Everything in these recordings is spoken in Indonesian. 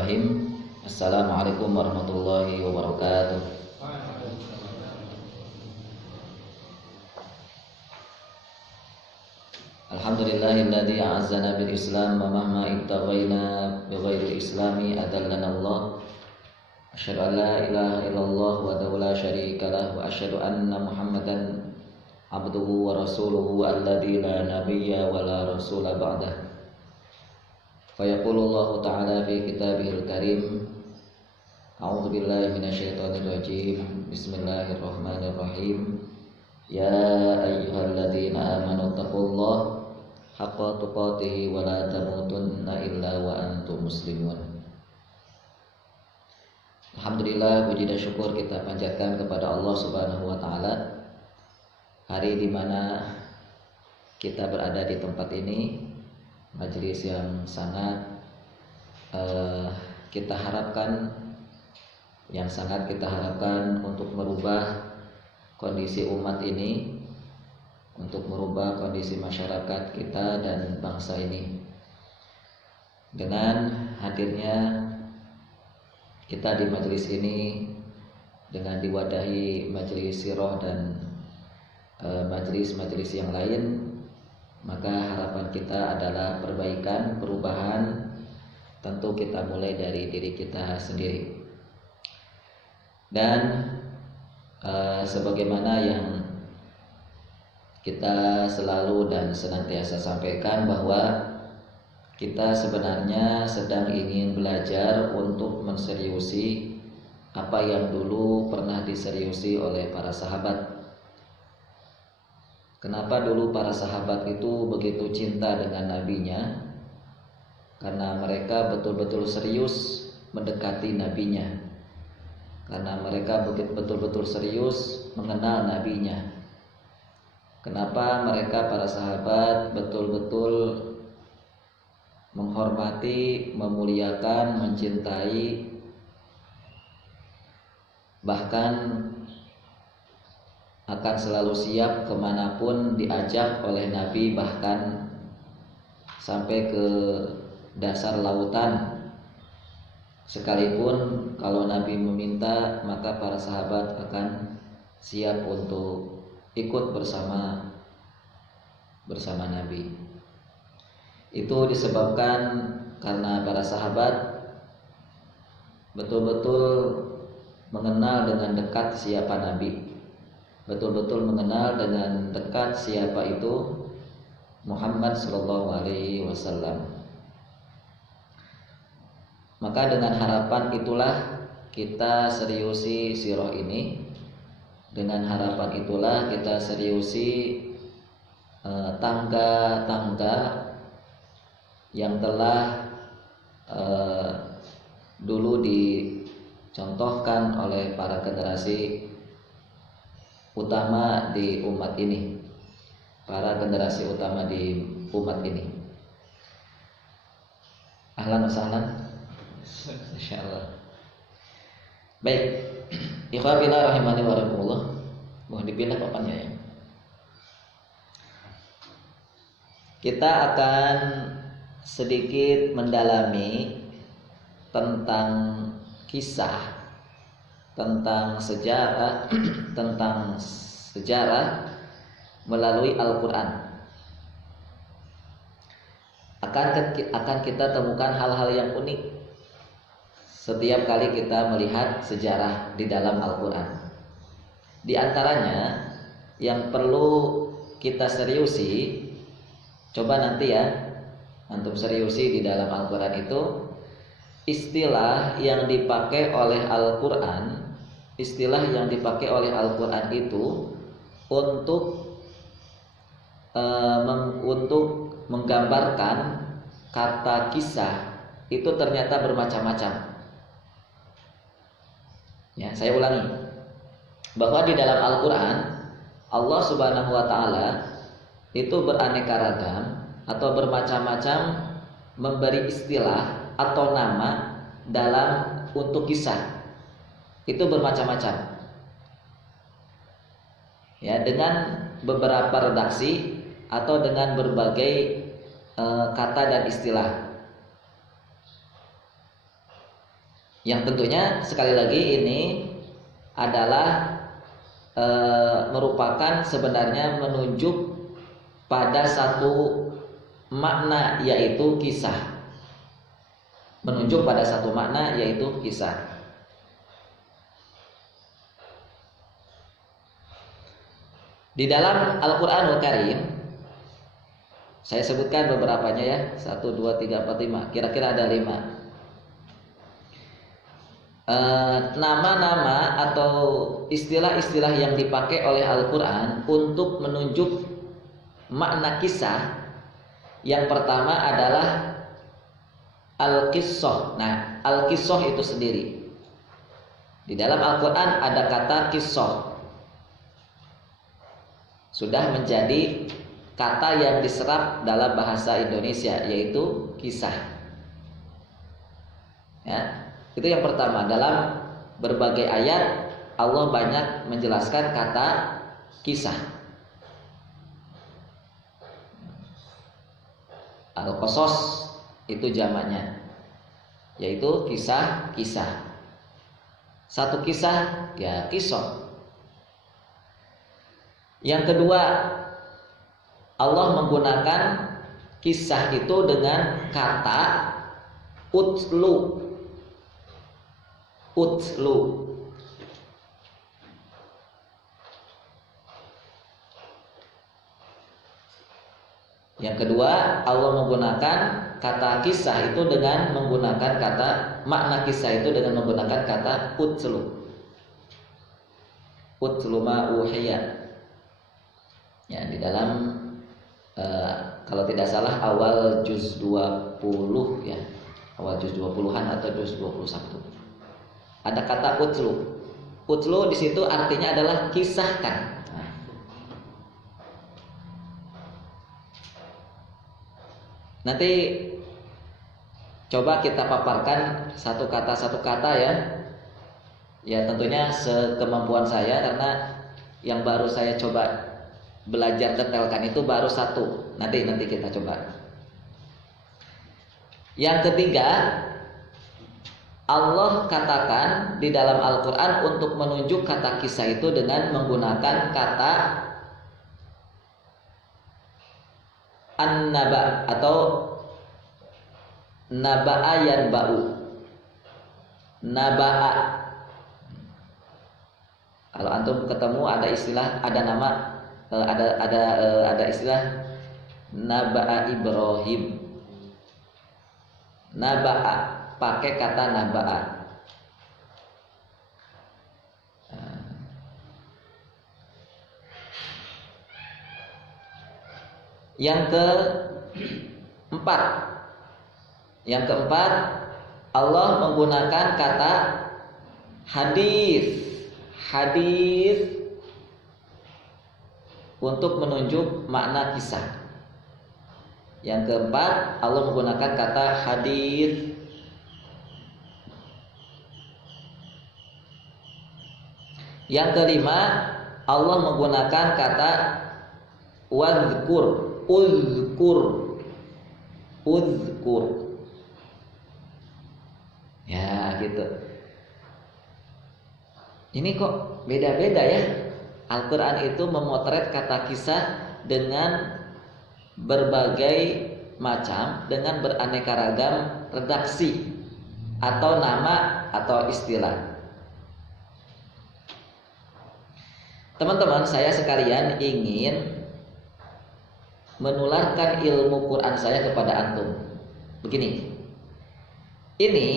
Bismillahirrahmanirrahim. Assalamualaikum warahmatullahi wabarakatuh. Alhamdulillahilladzi a'azzana bil Islam wa mahma ibtaghaina bighairil islami adallana Allah. Asyhadu an la ilaha illallah wa la syarika lah wa asyhadu anna Muhammadan abduhu wa rasuluhu alladzi la nabiyya wa la rasula ba'dah. Fayaqulullahu ta'ala fi kitabihil karim. A'udzu billahi minasyaitonir rajim. Bismillahirrahmanirrahim. Ya ayyuhalladzina amanu taqullaha haqqa tuqatih wa la tamutunna illa wa antum muslimun. Alhamdulillah, puji dan syukur kita panjatkan kepada Allah Subhanahu wa taala. Hari di mana kita berada di tempat ini, majelis yang sangat kita harapkan untuk merubah kondisi umat ini, untuk merubah kondisi masyarakat kita dan bangsa ini. Dengan hadirnya kita di majelis ini, dengan diwadahi majelis sirah dan majelis-majelis yang lain, maka harapan kita adalah perbaikan, perubahan. Tentu kita mulai dari diri kita sendiri. Dan sebagaimana yang kita selalu dan senantiasa sampaikan, bahwa kita sebenarnya sedang ingin belajar untuk menseriusi apa yang dulu pernah diseriusi oleh para sahabat. Kenapa dulu para sahabat itu begitu cinta dengan nabinya? Karena mereka betul-betul serius mendekati nabinya. Karena mereka betul-betul serius mengenal nabinya. Kenapa mereka para sahabat betul-betul menghormati, memuliakan, mencintai, bahkan akan selalu siap kemanapun diajak oleh Nabi, bahkan sampai ke dasar lautan sekalipun. Kalau Nabi meminta, maka para sahabat akan siap untuk ikut bersama Nabi. Itu disebabkan karena para sahabat betul-betul mengenal dengan dekat siapa Nabi, betul-betul mengenal dengan dekat siapa itu Muhammad sallallahu alaihi wasallam. Maka dengan harapan itulah kita seriusi sirah ini. Dengan harapan itulah kita seriusi tangga-tangga yang telah dulu dicontohkan oleh para generasi utama di umat ini, Ahlan wa sahlan. Insyaallah. Baik, ikhwafillah rahimani wa rahimakumullah. Mohon dipindah papannya ya. Kita akan sedikit mendalami tentang kisah, tentang sejarah melalui Al-Quran. Akan kita temukan hal-hal yang unik setiap kali kita melihat sejarah di dalam Al-Quran. Di antaranya yang perlu kita seriusi, coba nanti ya antum seriusi di dalam Al-Quran itu, istilah yang dipakai oleh Al-Quran, itu untuk menggambarkan kata kisah itu ternyata bermacam-macam. Ya, saya ulangi, bahwa di dalam Al-Quran Allah Subhanahu wa taala itu beraneka ragam atau bermacam-macam memberi istilah atau nama dalam untuk kisah. Itu bermacam-macam. Ya, dengan beberapa redaksi atau dengan berbagai kata dan istilah. Yang tentunya sekali lagi ini adalah merupakan sebenarnya menunjuk pada satu makna, yaitu kisah. Menunjuk pada satu makna, yaitu kisah. Di dalam Al-Quranul Karim, saya sebutkan beberapanya ya, 1, 2, 3, 4, 5. Kira-kira ada 5 nama-nama atau istilah-istilah yang dipakai oleh Al-Quran untuk menunjuk makna kisah. Yang pertama adalah Al-Qissah. Nah, Al-Qissah itu sendiri, di dalam Al-Quran ada kata kisah, sudah menjadi kata yang diserap dalam bahasa Indonesia, yaitu kisah ya. Itu yang pertama. Dalam berbagai ayat Allah banyak menjelaskan kata kisah. Al-Qasas itu jamaknya, yaitu kisah-kisah. Satu kisah ya kisah. Yang kedua, Allah menggunakan kisah itu dengan kata utlu. Utlu. Yang kedua, Allah menggunakan kata kisah itu dengan menggunakan kata makna kisah itu dengan menggunakan kata utlu. Utlu ma uhiya. Ya, di dalam kalau tidak salah awal juz 20 ya. Awal juz 20-an atau juz 21. Ada kata utlu. Utlu di situ artinya adalah kisahkan. Nanti coba kita paparkan satu kata ya. Ya tentunya sekemampuan saya, karena yang baru saya coba belajar detailkan itu baru satu. Nanti kita coba. Yang ketiga, Allah katakan di dalam Al-Quran untuk menunjuk kata kisah itu dengan menggunakan kata an-naba atau naba'a yanba'u. Naba'a. Kalau antum ketemu ada istilah, ada nama, ada istilah naba'a Ibrahim. Naba'a, pakai kata naba'a. Yang keempat, Allah menggunakan kata hadis untuk menunjuk makna kisah. Yang keempat, Allah menggunakan kata hadis. Yang kelima, Allah menggunakan kata wadhkur, uzkur. Ya, gitu. Ini kok beda-beda ya. Al-Quran itu memotret kata kisah dengan berbagai macam, dengan beraneka ragam redaksi atau nama atau istilah. Teman-teman saya sekalian ingin menularkan ilmu Quran saya kepada antum. Begini, ini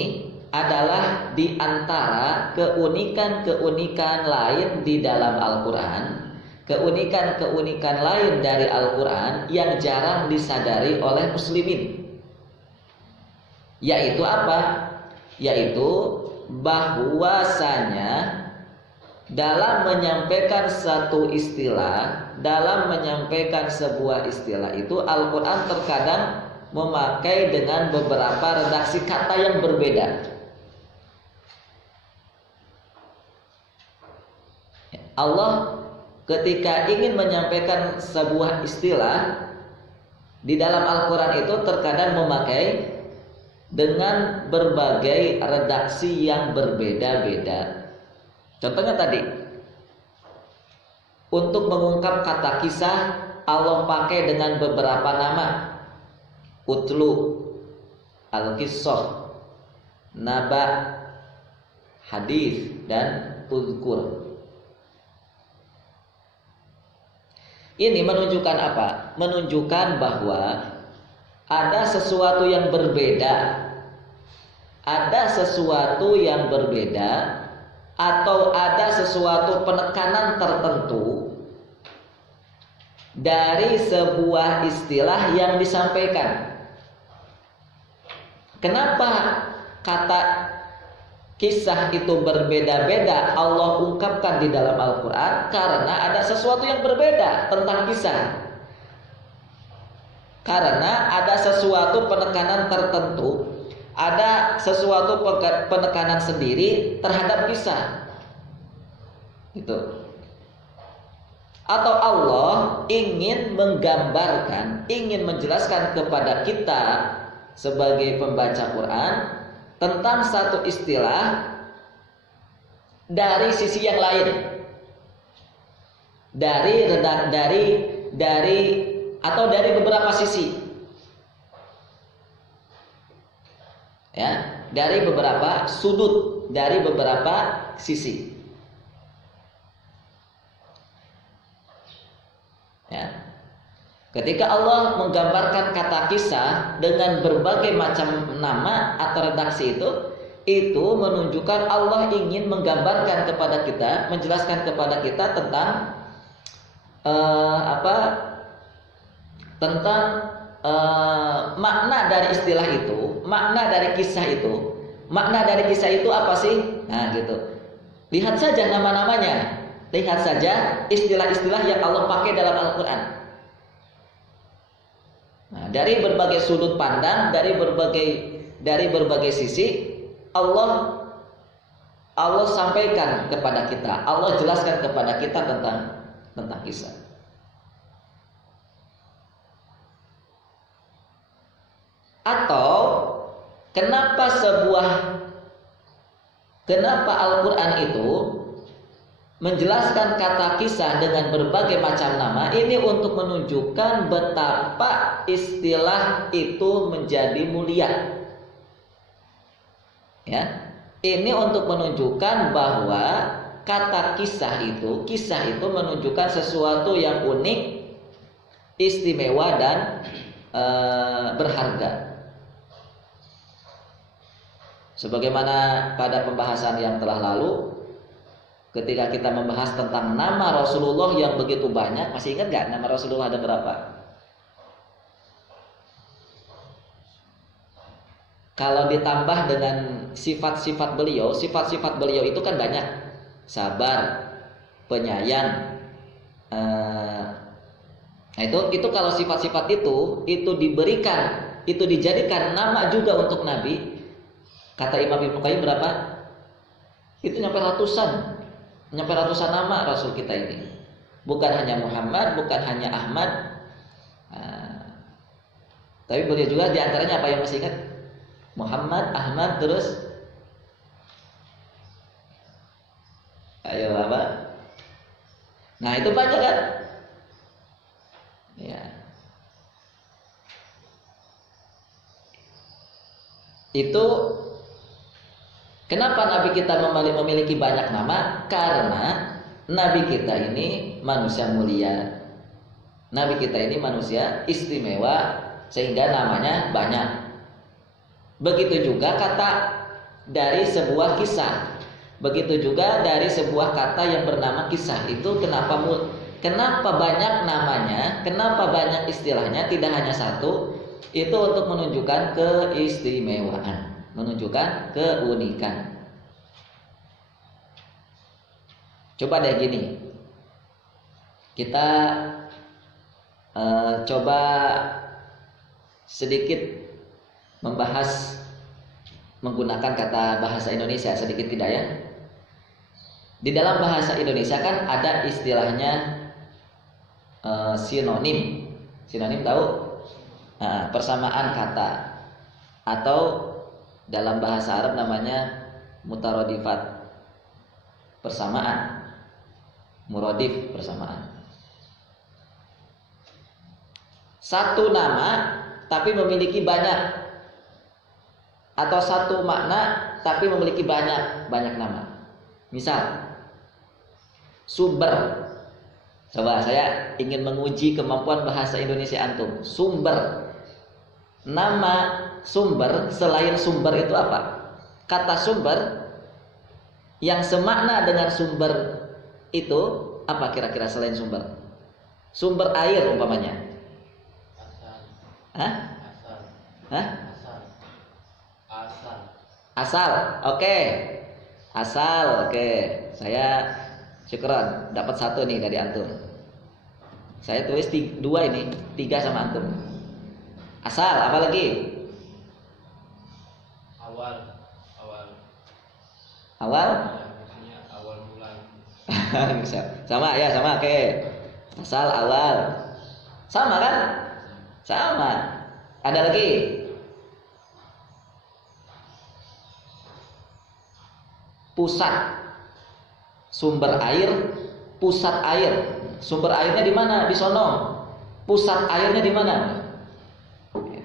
adalah di antara keunikan-keunikan lain di dalam Al-Quran, keunikan-keunikan lain dari Al-Quran yang jarang disadari oleh muslimin. Yaitu apa? Yaitu bahwasanya dalam menyampaikan satu istilah, dalam menyampaikan sebuah istilah itu Al-Quran terkadang memakai dengan beberapa redaksi kata yang berbeda. Allah ketika ingin menyampaikan sebuah istilah di dalam Al-Quran itu terkadang memakai dengan berbagai redaksi yang berbeda-beda. Contohnya tadi, untuk mengungkap kata kisah Allah pakai dengan beberapa nama. Utlu, al-qissah, naba, hadis, dan uzkur. Ini menunjukkan apa? Menunjukkan bahwa ada sesuatu yang berbeda. Ada sesuatu yang berbeda atau ada sesuatu penekanan tertentu dari sebuah istilah yang disampaikan. Kenapa kata kisah itu berbeda-beda Allah ungkapkan di dalam Al-Quran? Karena ada sesuatu yang berbeda tentang kisah. Karena ada sesuatu penekanan tertentu, ada sesuatu penekanan sendiri terhadap kisah. Gitu. Atau Allah ingin menggambarkan, ingin menjelaskan kepada kita sebagai pembaca Quran tentang satu istilah dari sisi yang lain, atau dari beberapa sisi, ya, dari beberapa sudut, dari beberapa sisi, ya. Ketika Allah menggambarkan kata kisah dengan berbagai macam nama atau redaksi itu menunjukkan Allah ingin menggambarkan kepada kita, menjelaskan kepada kita tentang makna dari istilah itu, makna dari kisah itu. Makna dari kisah itu apa sih? Nah, gitu. Lihat saja nama-namanya, lihat saja istilah-istilah yang Allah pakai dalam Al-Quran. Nah, dari berbagai sudut pandang, dari berbagai sisi, Allah sampaikan kepada kita, Allah jelaskan kepada kita tentang kisah. Atau kenapa Al-Quran itu menjelaskan kata kisah dengan berbagai macam nama? Ini untuk menunjukkan betapa istilah itu menjadi mulia. Ya, ini untuk menunjukkan bahwa kata kisah itu menunjukkan sesuatu yang unik, istimewa, dan berharga. Sebagaimana pada pembahasan yang telah lalu, ketika kita membahas tentang nama Rasulullah yang begitu banyak, masih ingat gak nama Rasulullah ada berapa? Kalau ditambah dengan sifat-sifat beliau itu kan banyak. Sabar, penyayang. Nah itu kalau sifat-sifat itu diberikan, itu dijadikan nama juga untuk Nabi. Kata Imam Ibnu Qayyim berapa? Itu nyampe ratusan nama Rasul kita ini. Bukan hanya Muhammad, bukan hanya Ahmad. Tapi beliau juga diantaranya apa yang masih ingat? Muhammad, Ahmad, terus ayo apa? Nah itu banyak kan? Ya. Itu kenapa Nabi kita memiliki banyak nama? Karena Nabi kita ini manusia mulia, Nabi kita ini manusia istimewa, sehingga namanya banyak. Begitu juga kata dari sebuah kisah, begitu juga dari sebuah kata yang bernama kisah. Itu kenapa banyak namanya, kenapa banyak istilahnya, tidak hanya satu. Itu untuk menunjukkan keistimewaan, menunjukkan keunikan. Coba deh gini, kita coba sedikit membahas menggunakan kata bahasa Indonesia, sedikit tidak ya? Di dalam bahasa Indonesia kan ada istilahnya sinonim. Sinonim tahu? Persamaan kata atau Dalam bahasa Arab namanya mutaradifat, persamaan. Muradif, persamaan. Satu nama tapi memiliki banyak, atau satu makna tapi memiliki banyak nama. Misal sumber. Coba saya ingin menguji kemampuan bahasa Indonesia antum. Sumber. Nama sumber selain sumber itu apa? Kata sumber yang semakna dengan sumber itu apa kira-kira selain sumber? Sumber air umpamanya. Hah? Hah? Asal. Oke. Asal. Oke. Saya syukron dapat satu nih dari antum. Saya tulis dua ini, 3 sama antum. Asal, apa lagi? Awal? Awal mulai. Sama ya, sama. Oke. Asal, awal. Sama kan? Sama. Ada lagi? Pusat. Sumber air, pusat air. Sumber airnya di mana? Di sono. Pusat airnya di mana?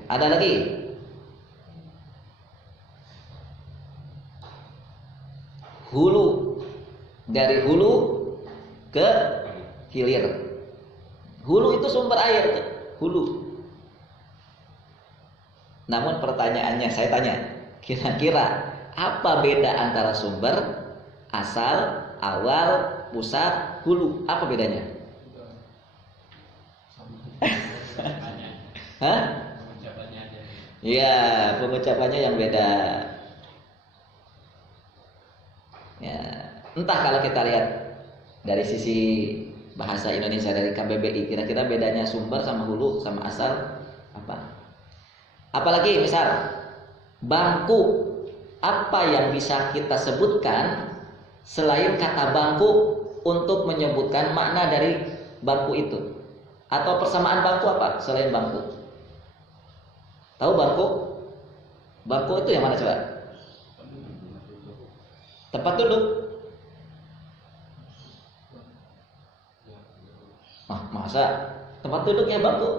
Ada lagi? Hulu. Dari hulu ke hilir. Hulu itu sumber air, hulu. Namun pertanyaannya saya tanya, kira-kira apa beda antara sumber, asal, awal, pusat, hulu? Apa bedanya? Hah? Iya, pengucapannya yang beda. Ya, entah kalau kita lihat dari sisi bahasa Indonesia dari KBBI, kira-kira bedanya sumber sama hulu sama asal apa? Apalagi misal bangku, apa yang bisa kita sebutkan selain kata bangku untuk menyebutkan makna dari bangku itu? Atau persamaan bangku apa selain bangku? Tahu bangku? Bangku itu yang mana coba? Tempat duduk. Masa tempat duduknya bangku?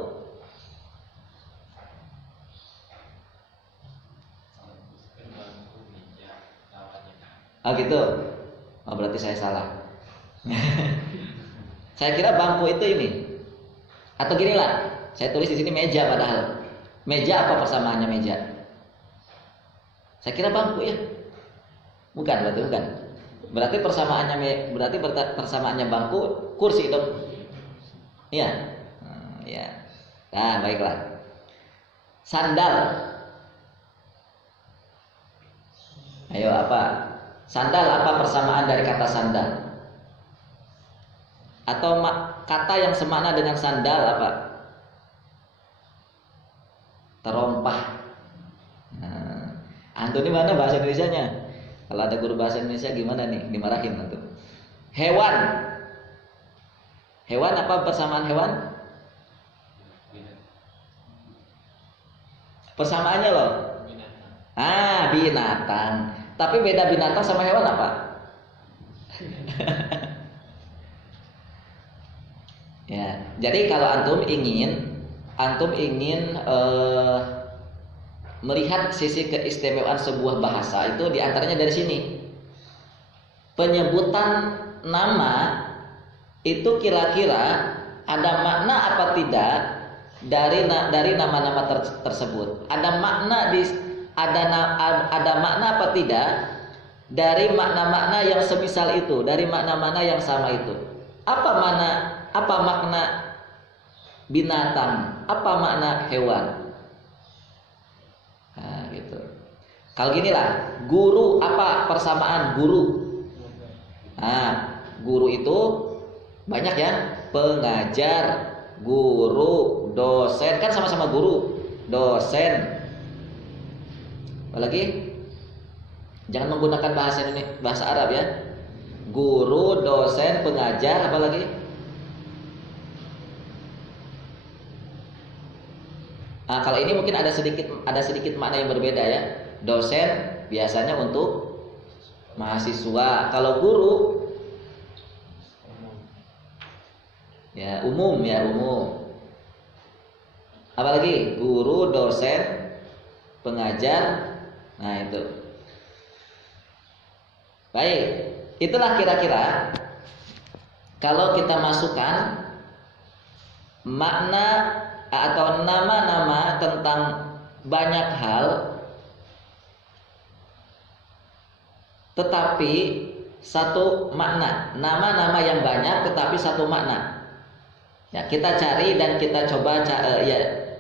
Oh gitu. Oh berarti saya salah. Saya kira bangku itu ini. Atau gini lah, saya tulis di sini meja padahal. Meja apa persamaannya meja? Saya kira bangku ya. Bukan, berarti bukan. Berarti persamaannya bangku kursi dong. Iya. Ya. Nah, baiklah. Sandal. Ayo apa? Sandal apa persamaan dari kata sandal? Atau kata yang semakna dengan sandal apa? Terompah. Nah, antum ini mana bahasa Indonesianya? Kalau ada guru bahasa Indonesia gimana nih? Dimarahin antum. Hewan. Hewan apa persamaan hewan? Persamaannya loh. Binatang. Tapi beda binatang sama hewan apa? Ya, jadi kalau antum ingin melihat sisi keistimewaan sebuah bahasa itu diantaranya dari sini. Penyebutan nama itu kira-kira ada makna apa tidak dari nama-nama tersebut? Ada makna ada makna apa tidak dari makna-makna yang semisal itu, dari makna-makna yang sama itu? Apa makna binatang? Apa makna hewan? Nah, gitu. Kalau gini lah, guru apa persamaan guru? Nah, guru itu banyak ya, pengajar, guru, dosen, kan sama-sama guru, dosen. Apalagi jangan menggunakan bahasa Arab ya. Guru, dosen, pengajar, apalagi? Nah, kalau ini mungkin ada sedikit makna yang berbeda ya. Dosen biasanya untuk mahasiswa. Kalau guru ya umum. Apalagi guru, dosen, pengajar. Nah, itu. Baik, itulah kira-kira kalau kita masukkan makna atau nama-nama tentang banyak hal, tetapi satu makna. Nama-nama yang banyak tetapi satu makna. Ya, kita cari dan kita coba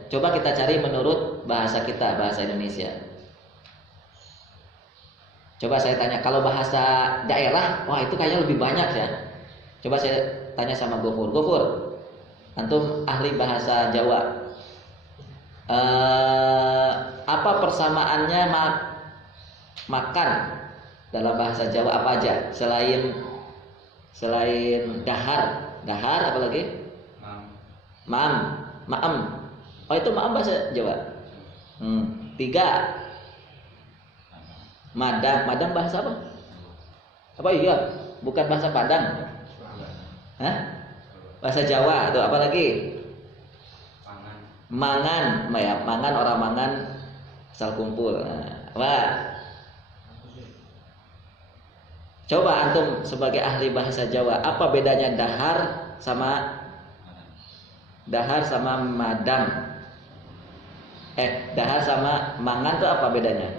kita cari menurut bahasa kita, bahasa Indonesia. Coba saya tanya, kalau bahasa daerah, wah itu kayaknya lebih banyak ya. Coba saya tanya sama Gofur. Gofur, antum ahli bahasa Jawa. Apa persamaannya makan dalam bahasa Jawa apa aja? Selain dahar apa lagi? Maem. Oh itu maem bahasa Jawa. 3. Madang bahasa apa? Apa iya? Bukan bahasa Padang. Hah? Bahasa Jawa. Itu apa lagi? Mangan. Ya, mangan, orang mangan asal kumpul. Nah, apa? Coba antum sebagai ahli bahasa Jawa, apa bedanya dahar sama madang? Dahar sama mangan itu apa bedanya?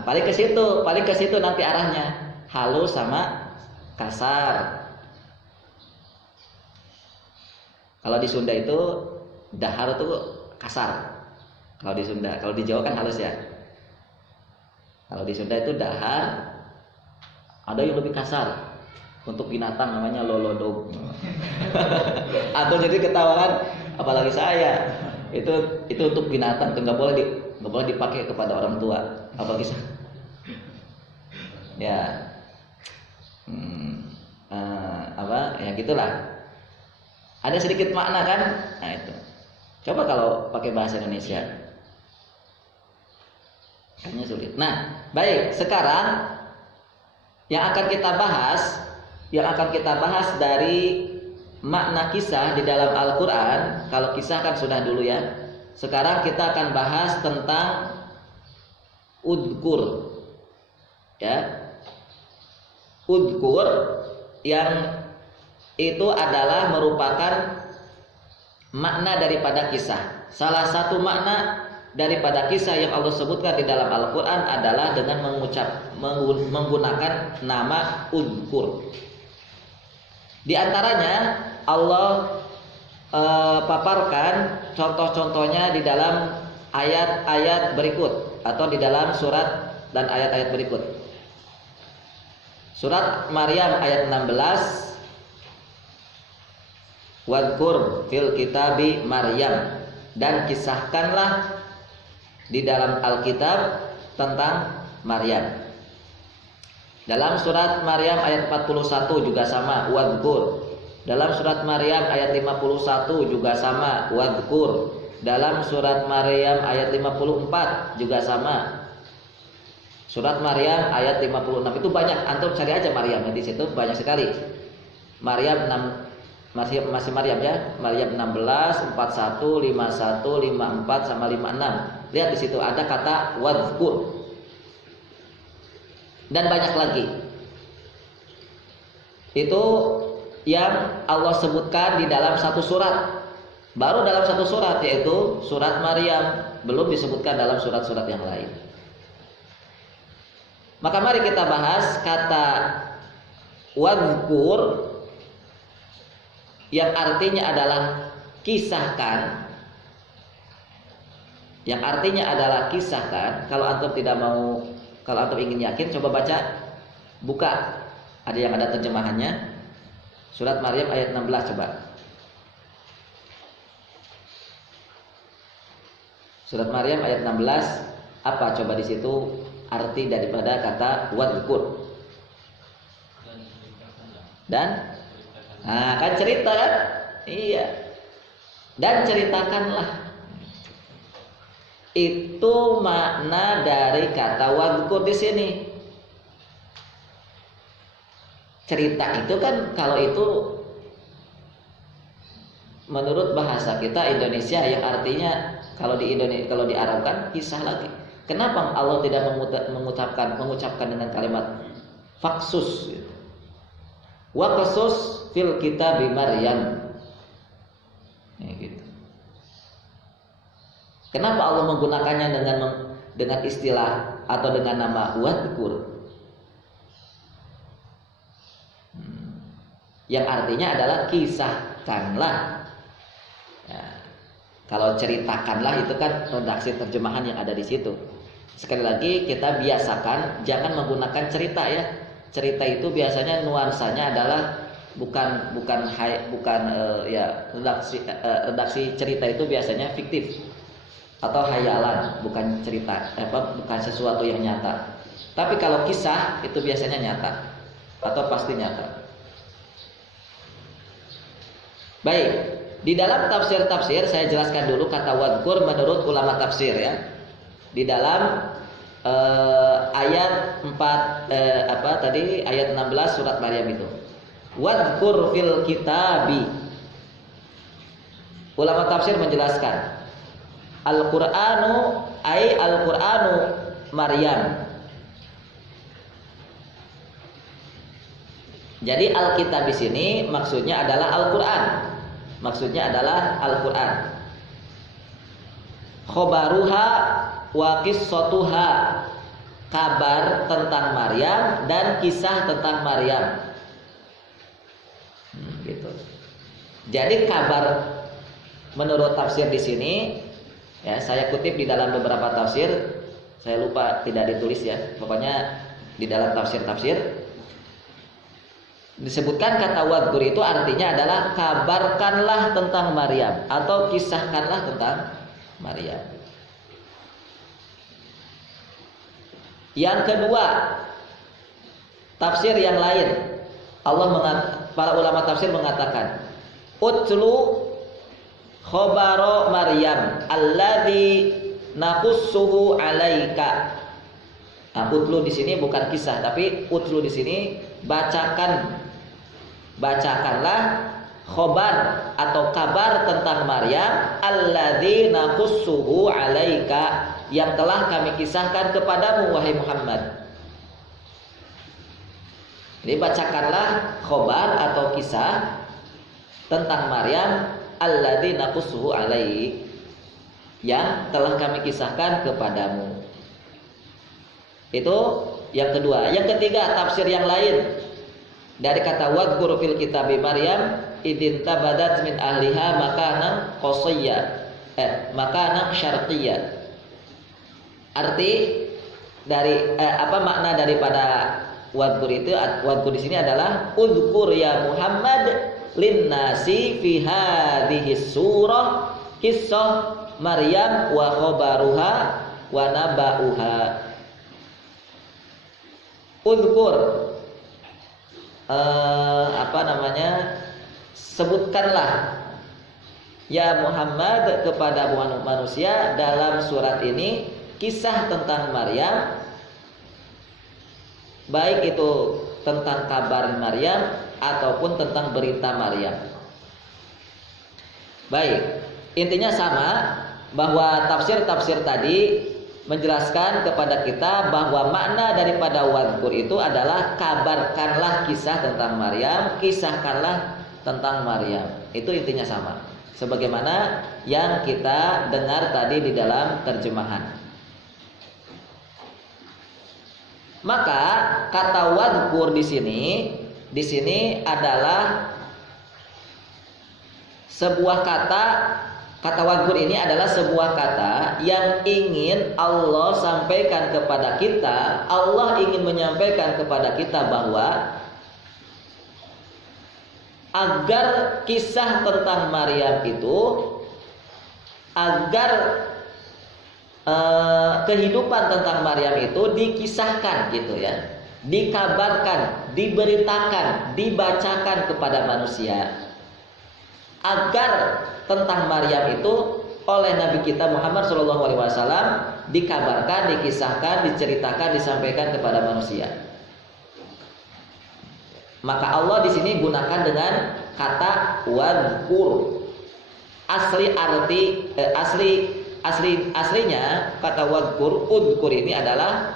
Paling ke situ nanti arahnya. Halus sama kasar. Kalau di Sunda itu dahar itu kasar. Kalau di Sunda, kalau di Jawa kan halus ya. Kalau di Sunda itu dahar, ada yang lebih kasar. Untuk binatang namanya lolodog. Atau jadi ketahuan, apalagi saya. Itu untuk binatang, itu nggak boleh dipakai kepada orang tua. Apalagi saya. Ya. Ya gitulah. Ada sedikit makna kan? Nah itu. Coba kalau pakai bahasa Indonesia. Kayaknya sulit. Nah, baik. Sekarang yang akan kita bahas dari makna kisah di dalam Al-Quran. Kalau kisah kan sudah dulu ya. Sekarang kita akan bahas tentang udkur. Ya. Udkur yang itu adalah merupakan makna daripada kisah. Salah satu makna daripada kisah yang Allah sebutkan di dalam Al-Quran adalah dengan menggunakan nama udkur. Di antaranya Allah paparkan contoh-contohnya di dalam ayat-ayat berikut atau di dalam surat dan ayat-ayat berikut. Surat Maryam ayat 16, wadkur fil kitabi Maryam, dan kisahkanlah di dalam Alkitab tentang Maryam. Dalam surat Maryam ayat 41 juga sama, wadkur. Dalam surat Maryam ayat 51 juga sama, wadkur. Dalam surat Maryam ayat 54 juga sama. Surat Maryam ayat 56 itu banyak, antum cari aja Maryam di situ banyak sekali. Maryam 6 masih Maryam ya. Maryam 16, 41, 51, 54 sama 56. Lihat di situ ada kata wadhkur. Dan banyak lagi. Itu yang Allah sebutkan di dalam satu surat. Baru dalam satu surat, yaitu surat Maryam, belum disebutkan dalam surat-surat yang lain. Maka mari kita bahas kata wadhkur yang artinya adalah kisahkan. Yang artinya adalah kisahkan. Kalau antum ingin yakin, coba baca, buka. Ada yang ada terjemahannya. Surat Maryam ayat 16 coba. Surat Maryam ayat 16, apa coba di situ arti daripada kata wadhkur? Dan kan cerita kan? Iya. dan ceritakanlah. Itu makna dari kata wadhkur di sini. Cerita itu kan kalau itu menurut bahasa kita Indonesia yang artinya kalau di Indonesia, kalau di Arab kan kisah lagi. Kenapa Allah tidak mengucapkan dengan kalimat faksus? Wa qasus fil kitabi Maryam. Ya, gitu. Kenapa Allah menggunakannya dengan istilah atau dengan nama wadhkur? Yang artinya adalah kisahkanlah. Ya, kalau ceritakanlah itu kan redaksi terjemahan yang ada di situ. Sekali lagi kita biasakan jangan menggunakan cerita ya. Cerita itu biasanya nuansanya adalah bukan redaksi cerita itu biasanya fiktif atau hayalan, bukan cerita bukan sesuatu yang nyata. Tapi kalau kisah itu biasanya nyata atau pasti nyata. Baik, di dalam tafsir-tafsir saya jelaskan dulu kata wadhkur menurut ulama tafsir ya. Di dalam ayat 4 ayat 16 surat Maryam itu. Wadhkur fil kitabi. Ulama tafsir menjelaskan Al-Qur'anu Al-Qur'anu Maryam. Jadi Alkitab di sini maksudnya adalah Al-Qur'an. Maksudnya adalah Al-Qur'an. Khobaruha wa qissatuha, kabar tentang Maryam dan kisah tentang Maryam. Gitu. Jadi kabar menurut tafsir di sini ya, saya kutip di dalam beberapa tafsir, saya lupa tidak ditulis ya. Pokoknya di dalam tafsir-tafsir disebutkan kata wadhkur itu artinya adalah kabarkanlah tentang Maryam atau kisahkanlah tentang Maryam. Yang kedua, tafsir yang lain, para ulama tafsir mengatakan utlu khabara Maryam alladzi naqussuhu alaika. Nah, utlu di sini bukan kisah, tapi utlu di sini bacakanlah khobar atau kabar tentang Maryam alladzi naqussuhu alaika, yang telah kami kisahkan kepadamu wahai Muhammad. Jadi bacakanlah khobar atau kisah tentang Maryam alladzi naqussuhu alaik, yang telah kami kisahkan kepadamu. Itu yang kedua. Yang ketiga, tafsir yang lain dari kata wadhkur fil kitabi Maryam idin tabadat min ahliha makanan qasiyya makanan syarqiyya. Arti dari makna daripada wadhkur itu, wadhkur di sini adalah udhkur ya Muhammad linnasi fi hadhihi surah kisah Maryam wa khabaruha wa naba'uha. Udhkur sebutkanlah ya Muhammad kepada manusia dalam surat ini kisah tentang Maryam, baik itu tentang kabar Maryam ataupun tentang berita Maryam. Baik, intinya sama, bahwa tafsir-tafsir tadi menjelaskan kepada kita bahwa makna daripada wadhkur itu adalah kabarkanlah kisah tentang Maryam, kisahkanlah tentang Maryam. Itu intinya sama, sebagaimana yang kita dengar tadi di dalam terjemahan. Maka kata wadhkur di sini adalah sebuah kata wadhkur ini adalah sebuah kata yang ingin Allah sampaikan kepada kita. Allah ingin menyampaikan kepada kita bahwa agar kisah tentang Maryam itu, agar kehidupan tentang Maryam itu dikisahkan gitu ya, dikabarkan, diberitakan, dibacakan kepada manusia. agar tentang Maryam itu oleh Nabi kita Muhammad SAW dikabarkan, dikisahkan, diceritakan, disampaikan kepada manusia. Maka Allah di sini gunakan dengan kata wadkur. Aslinya kata udkur ini adalah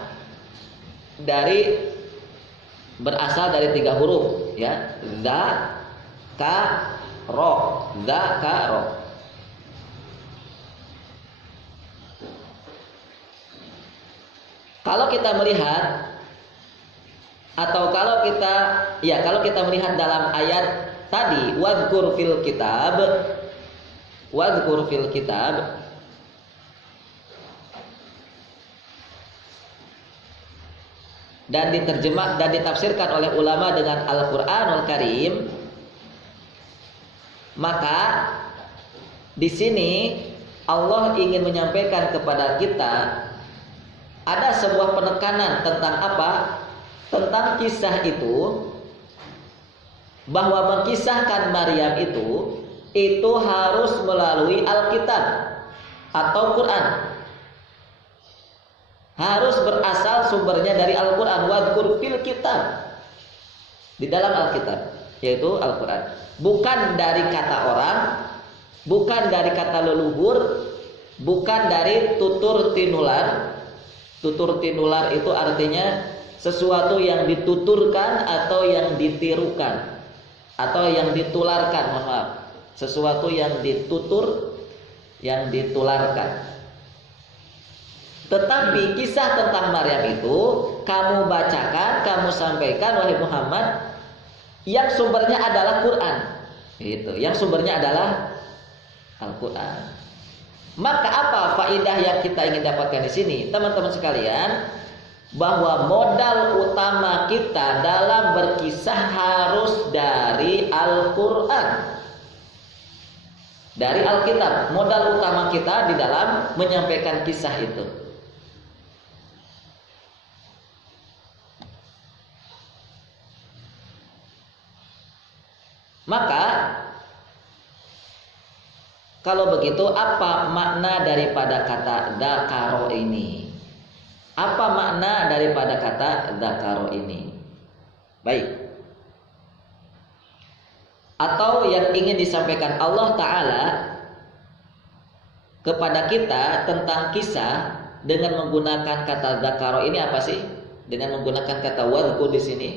berasal dari 3 huruf, ya. Za, ka, ro. Za, ka, ro. Kalau kita melihat atau kalau kita melihat dalam ayat tadi wadkur fil kitab, dan diterjemah dan ditafsirkan oleh ulama dengan Al-Qur'anul Karim, maka di sini Allah ingin menyampaikan kepada kita ada sebuah penekanan tentang apa? Tentang kisah itu, bahwa mengkisahkan Maryam itu harus melalui Alkitab atau Quran. Harus berasal sumbernya dari Al-Quran. Wadkur fil kitab, di dalam Alkitab, yaitu Al-Quran. Bukan dari kata orang, bukan dari kata leluhur, bukan dari tutur tinular. Tutur tinular itu artinya sesuatu yang dituturkan atau yang ditirukan atau yang ditularkan. Mohon maaf, sesuatu yang ditutur, yang ditularkan. Tetapi kisah tentang Maryam itu kamu bacakan, kamu sampaikan wahai Muhammad, yang sumbernya adalah Quran. Itu, yang sumbernya adalah Al-Quran. Maka apa faidah yang kita ingin dapatkan di sini, teman-teman sekalian? Bahwa modal utama kita dalam berkisah harus dari Al-Quran, dari Alkitab. Modal utama kita di dalam menyampaikan kisah itu. Maka kalau begitu, apa makna daripada kata dzakaro ini? Apa makna daripada kata dzakaro ini? Baik. Atau yang ingin disampaikan Allah Ta'ala kepada kita tentang kisah dengan menggunakan kata dzakaro ini apa sih? Dengan menggunakan kata wadhkur di sini.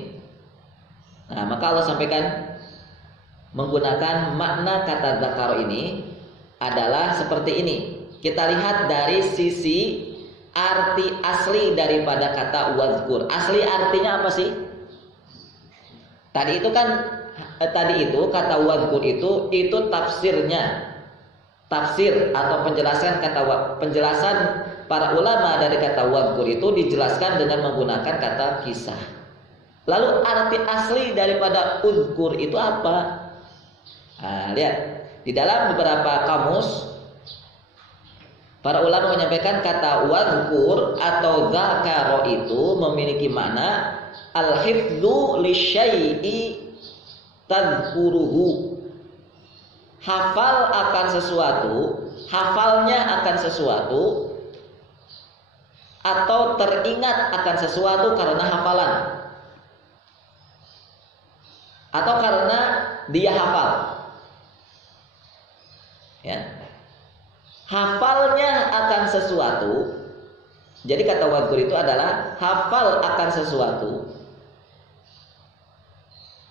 Nah, maka Allah sampaikan menggunakan makna kata dzakaro ini adalah seperti ini. Kita lihat dari sisi arti asli daripada kata wadhkur. Asli artinya apa sih? Tadi itu kata wadhkur itu tafsirnya. Tafsir atau penjelasan para ulama dari kata wadhkur itu dijelaskan dengan menggunakan kata kisah. Lalu arti asli daripada udhkur itu apa? Nah, lihat. Di dalam beberapa kamus, para ulama menyampaikan kata wadhkur atau dzakaro itu memiliki makna al-hifdzu lisyai'i tadhkuruhu. Hafal akan sesuatu, hafalnya akan sesuatu, atau teringat akan sesuatu karena hafalan, atau karena dia hafal. Ya. Hafalnya akan sesuatu. Jadi kata wadhkur itu adalah hafal akan sesuatu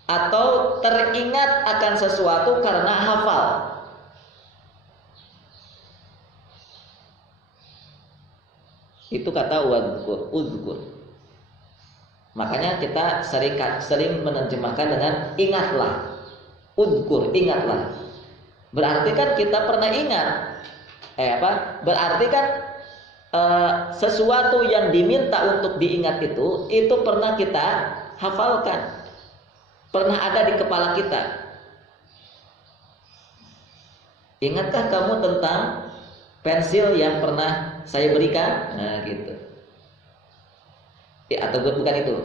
atau teringat akan sesuatu karena hafal. Itu kata wadhkur, udhkur. Makanya kita sering menerjemahkan dengan ingatlah. Udhkur, ingatlah. Berarti kan kita pernah ingat. Berarti kan sesuatu yang diminta untuk diingat itu pernah kita hafalkan. Pernah ada di kepala kita. Ingatkah kamu tentang pensil yang pernah saya berikan? Nah, gitu. Atau bukan itu.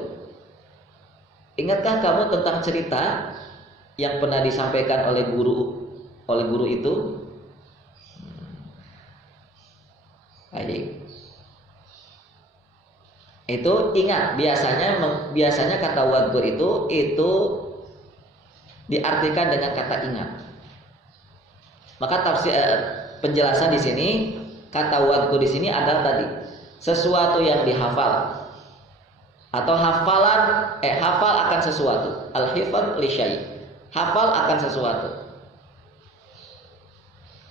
Ingatkah kamu tentang cerita yang pernah disampaikan oleh guru oleh guru itu? Baik. Itu ingat, biasanya kata wadkur itu diartikan dengan kata ingat. Maka tafsir penjelasan di sini, kata wadkur di sini adalah tadi sesuatu yang dihafal atau hafal akan sesuatu. Al-hifdz li syai', hafal akan sesuatu.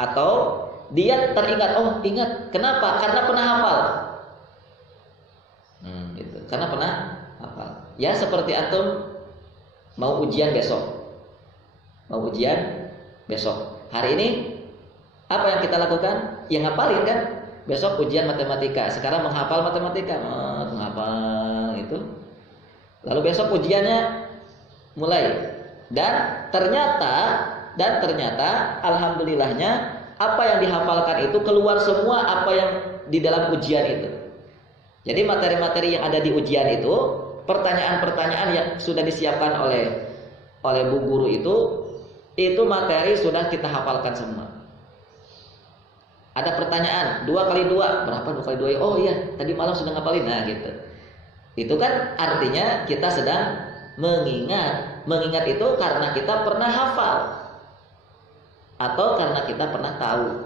Atau dia teringat, oh ingat, kenapa? Karena pernah hafal. Gitu. Karena pernah hafal. Ya seperti antum mau ujian besok. Hari ini apa yang kita lakukan? Ya ngapalin kan? Besok ujian matematika. Sekarang menghafal matematika, menghafal itu. Lalu besok ujiannya mulai. Dan ternyata alhamdulillahnya apa yang dihafalkan itu keluar semua apa yang di dalam ujian itu. Jadi materi-materi yang ada di ujian itu, pertanyaan-pertanyaan yang sudah disiapkan oleh bu guru itu materi sudah kita hafalkan semua. Ada pertanyaan 2 kali 2 berapa? 2 kali 2? Oh iya, tadi malam sudah ngapalin. Nah gitu. Itu kan artinya kita sedang mengingat. Mengingat itu karena kita pernah hafal atau karena kita pernah tahu.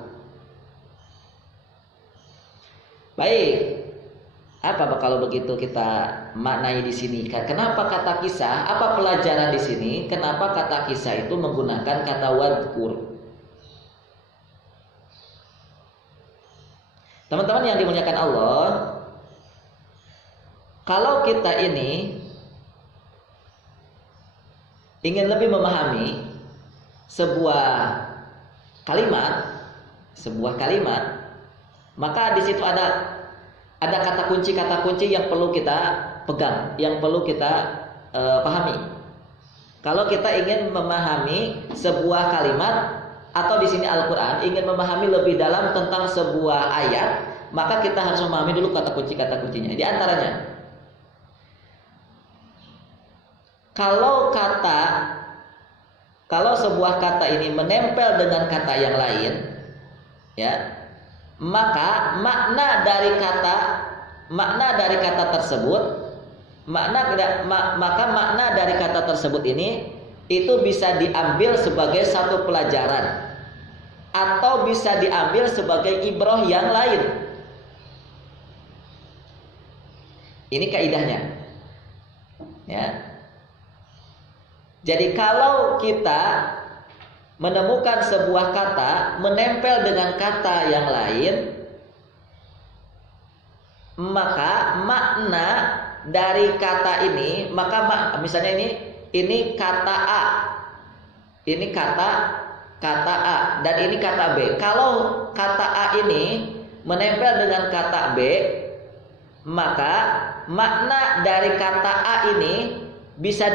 Baik. Apa kalau begitu kita maknai di sini? Kenapa kata kisah? Apa pelajaran di sini? Kenapa kata kisah itu menggunakan kata wadkur? Teman-teman yang dimuliakan Allah, kalau kita ini ingin lebih memahami sebuah kalimat, maka di situ ada kata kunci yang perlu kita pegang, yang perlu kita pahami. Kalau kita ingin memahami sebuah kalimat atau di sini Al-Quran, ingin memahami lebih dalam tentang sebuah ayat, maka kita harus memahami dulu kata kuncinya. Di antaranya, kalau sebuah kata ini menempel dengan kata yang lain, ya, maka makna dari kata tersebut ini itu bisa diambil sebagai satu pelajaran atau bisa diambil sebagai ibrah yang lain. Ini kaidahnya, ya. Jadi kalau kita menemukan sebuah kata menempel dengan kata yang lain, maka makna dari kata ini, misalnya ini kata A, ini kata A, dan ini kata B. Kalau kata A ini menempel dengan kata B, maka makna dari kata A ini bisa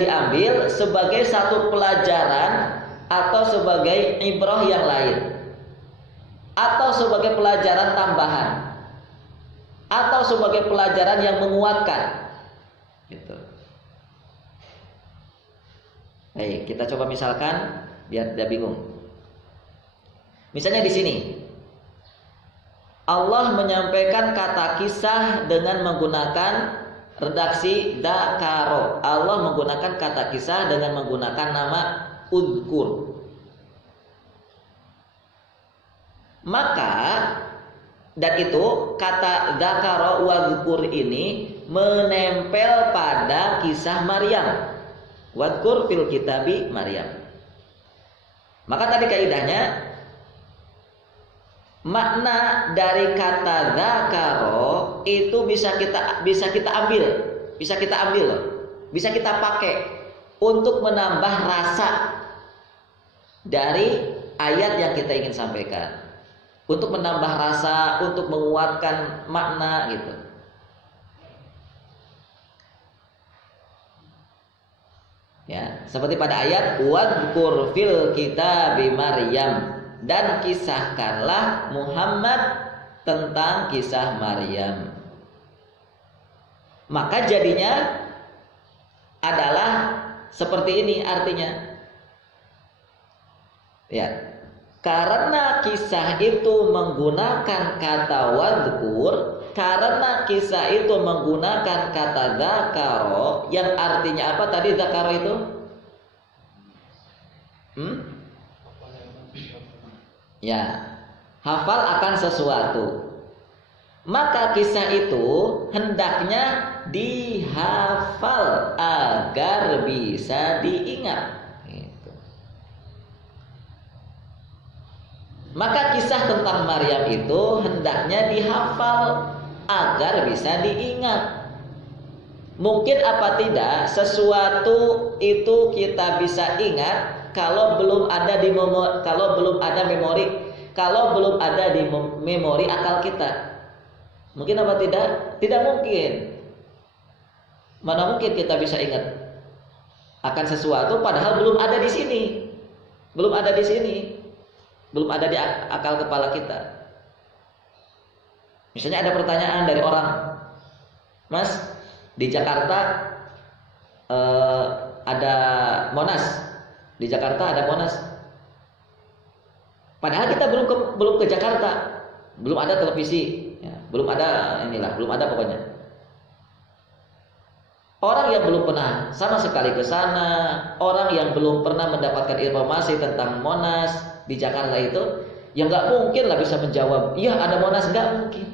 diambil sebagai satu pelajaran atau sebagai ibrah yang lain, atau sebagai pelajaran tambahan, atau sebagai pelajaran yang menguatkan. Gitu. Baik, kita coba misalkan biar tidak bingung. Misalnya di sini Allah menyampaikan kata kisah dengan menggunakan redaksi dakaro. Allah menggunakan kata kisah dengan menggunakan nama udkur. Maka dan itu kata dakaro wadkur ini menempel pada kisah Maryam. Wadkur fil kitabi Maryam. Maka tadi kaidahnya, makna dari kata dakaro itu bisa kita ambil, bisa kita pakai untuk menambah rasa dari ayat yang kita ingin sampaikan, untuk menambah rasa, untuk menguatkan makna gitu. Ya, seperti pada ayat wadkur fil kitabi Maryam, dan kisahkanlah Muhammad tentang kisah Maryam. Maka jadinya adalah seperti ini artinya. Ya. Karena kisah itu menggunakan kata wadhkur, karena kisah itu menggunakan kata dzakaro, yang artinya apa tadi dzakaro itu? Ya, hafal akan sesuatu. Maka kisah itu hendaknya dihafal agar bisa diingat. Gitu. Maka kisah tentang Maryam itu hendaknya dihafal agar bisa diingat. Mungkin apa tidak sesuatu itu kita bisa ingat kalau belum ada di memori, kalau belum ada memori, kalau belum ada di memori akal kita. Mungkin apa tidak? Tidak mungkin. Mana mungkin kita bisa ingat akan sesuatu padahal belum ada di sini. Belum ada di sini. Belum ada di akal kepala kita. Misalnya ada pertanyaan dari orang, Mas, di Jakarta ada Monas. Di Jakarta ada Monas. Padahal kita belum ke Jakarta, belum ada televisi, ya, belum ada belum ada pokoknya. Orang yang belum pernah sama sekali ke sana, orang yang belum pernah mendapatkan informasi tentang Monas di Jakarta itu, ya nggak mungkin lah bisa menjawab, iya ada Monas, nggak mungkin.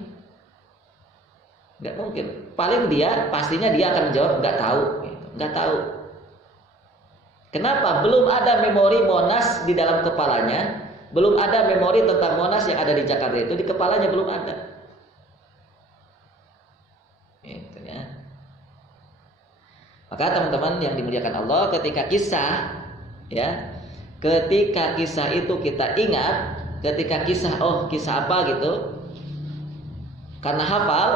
Nggak mungkin. Paling pastinya dia akan menjawab nggak tahu, nggak tahu. Kenapa? Belum ada memori Monas di dalam kepalanya, belum ada memori tentang Monas yang ada di Jakarta itu di kepalanya belum ada. Itu ya. Maka teman-teman yang dimuliakan Allah, ketika kisah itu kita ingat, ketika kisah kisah apa gitu, karena hafal,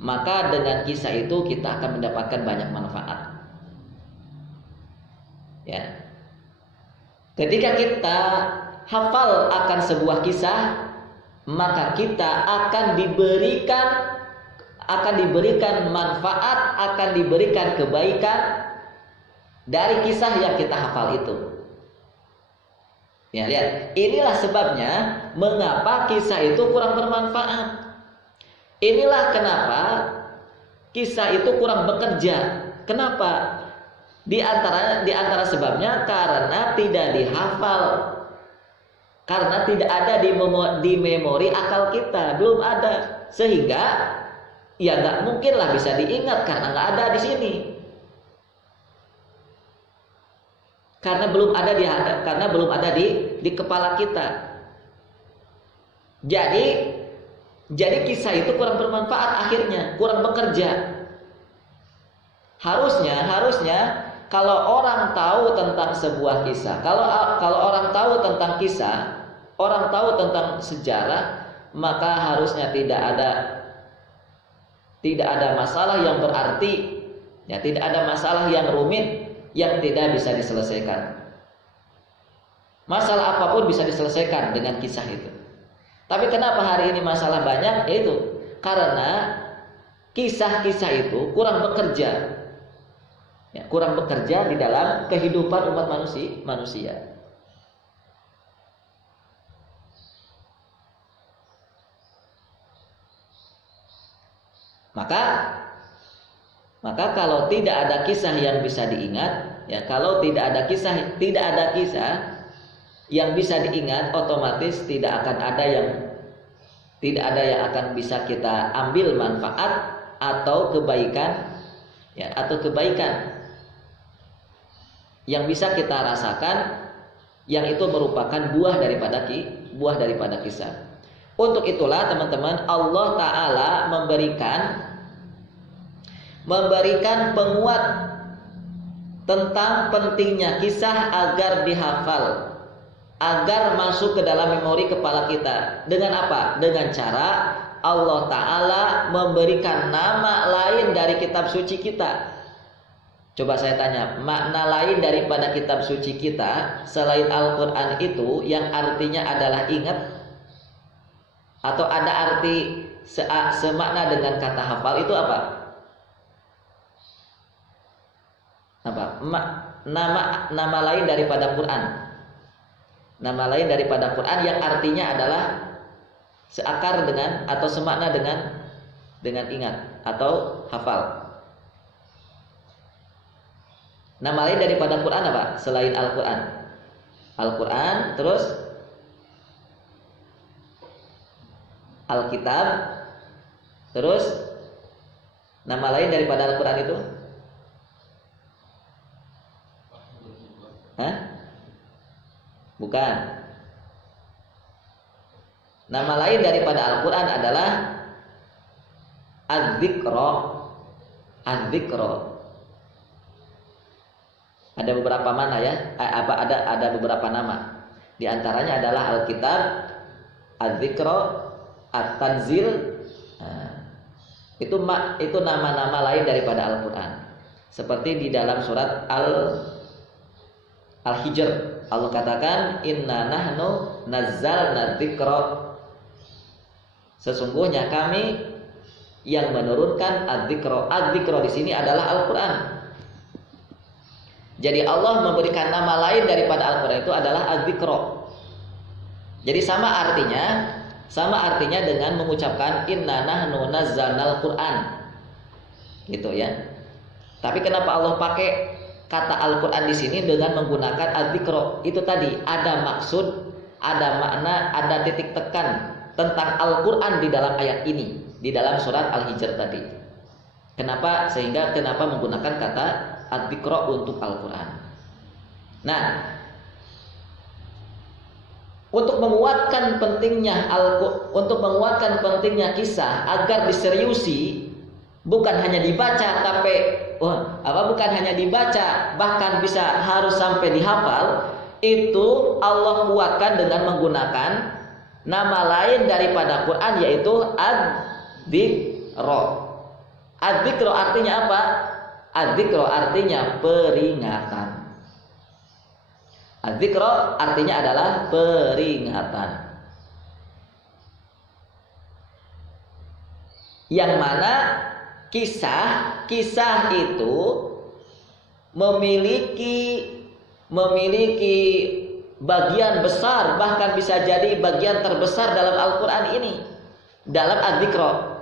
maka dengan kisah itu kita akan mendapatkan banyak manfaat. Ya. Ketika kita hafal akan sebuah kisah, maka kita akan diberikan manfaat, akan diberikan kebaikan dari kisah yang kita hafal itu. Ya, lihat, inilah sebabnya mengapa kisah itu kurang bermanfaat. Inilah kenapa kisah itu kurang bekerja. Kenapa? Di antara sebabnya karena tidak dihafal, karena tidak ada di memori akal kita, belum ada, sehingga ya nggak mungkin lah bisa diingat karena nggak ada di sini, karena belum ada di kepala kita. Jadi kisah itu kurang bermanfaat, akhirnya kurang bekerja. Harusnya kalau orang tahu tentang sebuah kisah, kalau orang tahu tentang kisah, orang tahu tentang sejarah, maka harusnya tidak ada masalah yang berarti, ya, tidak ada masalah yang rumit yang tidak bisa diselesaikan. Masalah apapun bisa diselesaikan dengan kisah itu. Tapi kenapa hari ini masalah banyak? Yaitu karena kisah-kisah itu kurang bekerja. Ya, kurang bekerja di dalam kehidupan umat manusia. Maka kalau tidak ada kisah yang bisa diingat, ya, kalau tidak ada kisah yang bisa diingat, otomatis tidak ada yang akan bisa kita ambil manfaat atau kebaikan, ya, yang bisa kita rasakan, yang itu merupakan buah daripada kisah. Untuk itulah teman-teman, Allah Ta'ala memberikan penguat tentang pentingnya kisah agar dihafal, agar masuk ke dalam memori kepala kita. Dengan apa? Dengan cara Allah Ta'ala memberikan nama lain dari kitab suci kita. Coba saya tanya, makna lain daripada kitab suci kita selain Al-Quran itu yang artinya adalah ingat, atau ada arti semakna dengan kata hafal, itu apa? Nama lain daripada Quran. Nama lain daripada Quran yang artinya adalah seakar dengan atau semakna dengan ingat atau hafal. Nama lain daripada Quran apa? Selain Al-Quran. Al-Quran, terus Alkitab, terus nama lain daripada Al-Quran itu? Hah? Bukan. Nama lain daripada Al-Quran adalah Az-Zikra. Az-Zikra. Ada beberapa mana ya? Ada beberapa nama. Di antaranya adalah Alkitab, Az-Zikra, At-Tanzil. Nah, itu nama-nama lain daripada Al-Quran. Seperti di dalam surat Al-Hijr, Allah katakan inna nahnu nazzalna dzikra. Sesungguhnya kami yang menurunkan Az-Zikra. Az-Zikra di sini adalah Al-Quran. Jadi Allah memberikan nama lain daripada Al-Quran itu adalah Az-Zikra. Jadi sama artinya dengan mengucapkan inna nahnu nazzalnal Quran. Gitu ya. Tapi kenapa Allah pakai kata Al-Quran di sini dengan menggunakan Az-Zikra? Itu tadi ada maksud, ada makna, ada titik tekan tentang Al-Quran di dalam ayat ini, di dalam surat Al-Hijr tadi. Kenapa menggunakan kata Az-Zikra untuk Al-Quran? Nah, untuk menguatkan pentingnya kisah agar diseriusi, bukan hanya dibaca bukan hanya dibaca, bahkan harus sampai dihafal. Itu Allah kuatkan dengan menggunakan nama lain daripada Quran, yaitu Az-Zikra. Az-Zikra artinya apa? Az-Zikra artinya peringatan. Az-Zikra artinya adalah peringatan. Yang mana kisah itu memiliki bagian besar, bahkan bisa jadi bagian terbesar dalam Al-Quran ini, dalam Az-Zikra.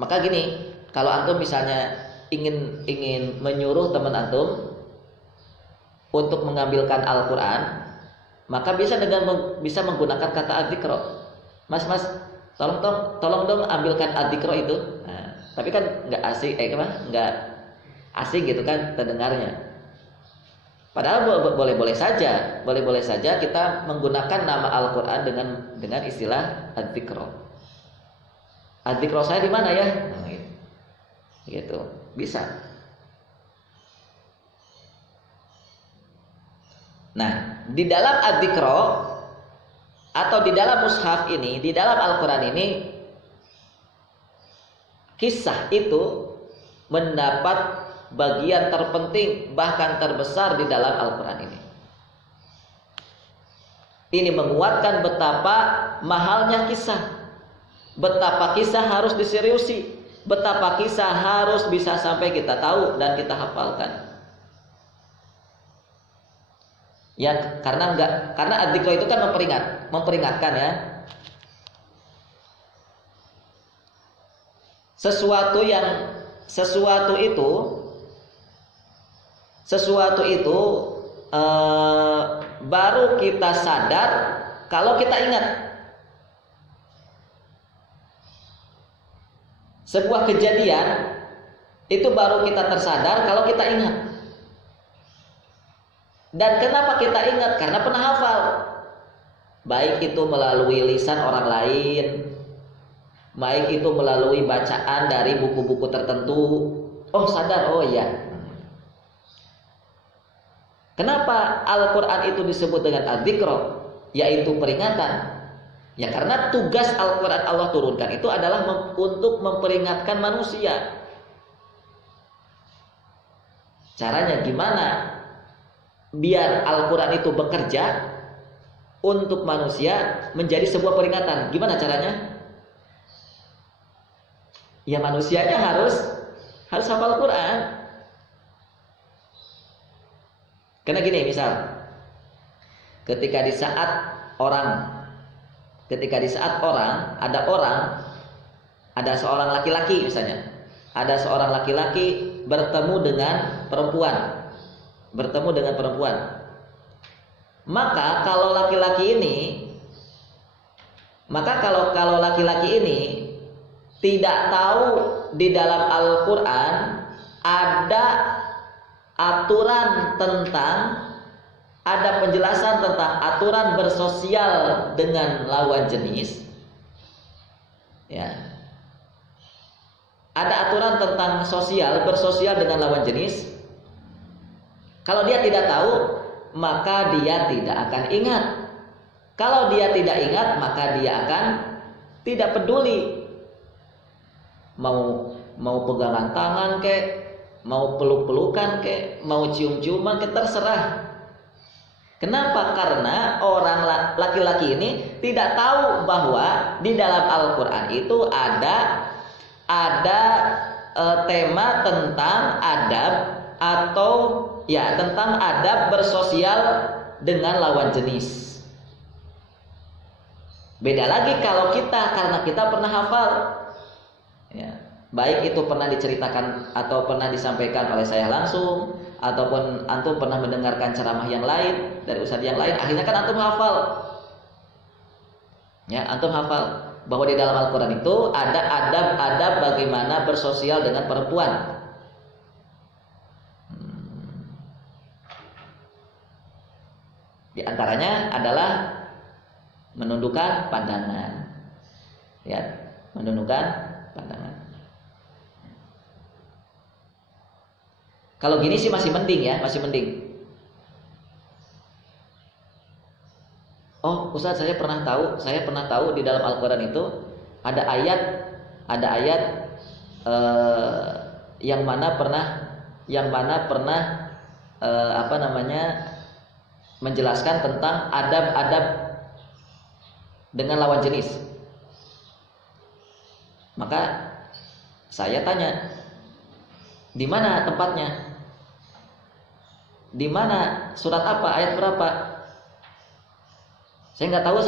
Maka gini, kalau antum misalnya ingin menyuruh teman antum untuk mengambilkan Al-Quran, maka bisa menggunakan kata Az-Zikra. Mas, tolong dong ambilkan Az-Zikra itu. Nah, tapi kan nggak asing gitu kan terdengarnya. Padahal boleh-boleh saja kita menggunakan nama Al-Quran dengan istilah Az-Zikra. Az-Zikra saya di mana ya? Nah, gitu. Bisa. Nah, di dalam Az-Zikra atau di dalam mushaf ini, di dalam Al-Quran ini, kisah itu mendapat bagian terpenting, bahkan terbesar di dalam Al-Quran ini. Ini menguatkan betapa mahalnya kisah, betapa kisah harus diseriusi, betapa kisah harus bisa sampai kita tahu dan kita hafalkan. Ya, karena Az-Zikra itu kan memperingatkan ya. Sesuatu itu baru kita sadar kalau kita ingat. Sebuah kejadian itu baru kita tersadar kalau kita ingat. Dan kenapa kita ingat? Karena pernah hafal. Baik itu melalui lisan orang lain, baik itu melalui bacaan dari buku-buku tertentu. Oh sadar, oh iya. Kenapa Al-Quran itu disebut dengan Az-Zikra, yaitu peringatan? Ya karena tugas Al-Quran Allah turunkan itu adalah untuk memperingatkan manusia. Caranya gimana? Biar Al-Quran itu bekerja untuk manusia menjadi sebuah peringatan. Gimana caranya? Ya manusianya harus hafal Quran. Karena gini, misal ketika di saat orang ada seorang laki-laki misalnya, ada seorang laki-laki bertemu dengan perempuan, maka kalau laki-laki ini tidak tahu di dalam Al-Quran ada penjelasan tentang aturan bersosial dengan lawan jenis, ya, ada aturan tentang bersosial dengan lawan jenis. Kalau dia tidak tahu, maka dia tidak akan ingat. Kalau dia tidak ingat, maka dia akan tidak peduli. Mau pegangan tangan kek, mau peluk-pelukan kek, mau cium-ciuman kek, terserah. Kenapa? Karena orang laki-laki ini tidak tahu bahwa di dalam Al-Quran itu ada tema tentang adab tentang adab bersosial dengan lawan jenis. Beda lagi kalau karena kita pernah hafal, ya, baik itu pernah diceritakan atau pernah disampaikan oleh saya langsung, ataupun antum pernah mendengarkan ceramah yang lain dari ustadz yang lain, akhirnya kan antum hafal. Ya, antum hafal bahwa di dalam Al-Quran itu ada adab-adab bagaimana bersosial dengan perempuan. Di antaranya adalah menundukkan pandangan, ya, menundukkan pandangan. Kalau gini sih masih mending, ya, masih mending. Oh, Ustaz, saya pernah tahu di dalam Al-Quran itu ada ayat yang mana pernah menjelaskan tentang adab-adab dengan lawan jenis. Maka saya tanya, di mana tempatnya? Di mana? Surat apa? Ayat berapa? Saya nggak tahu,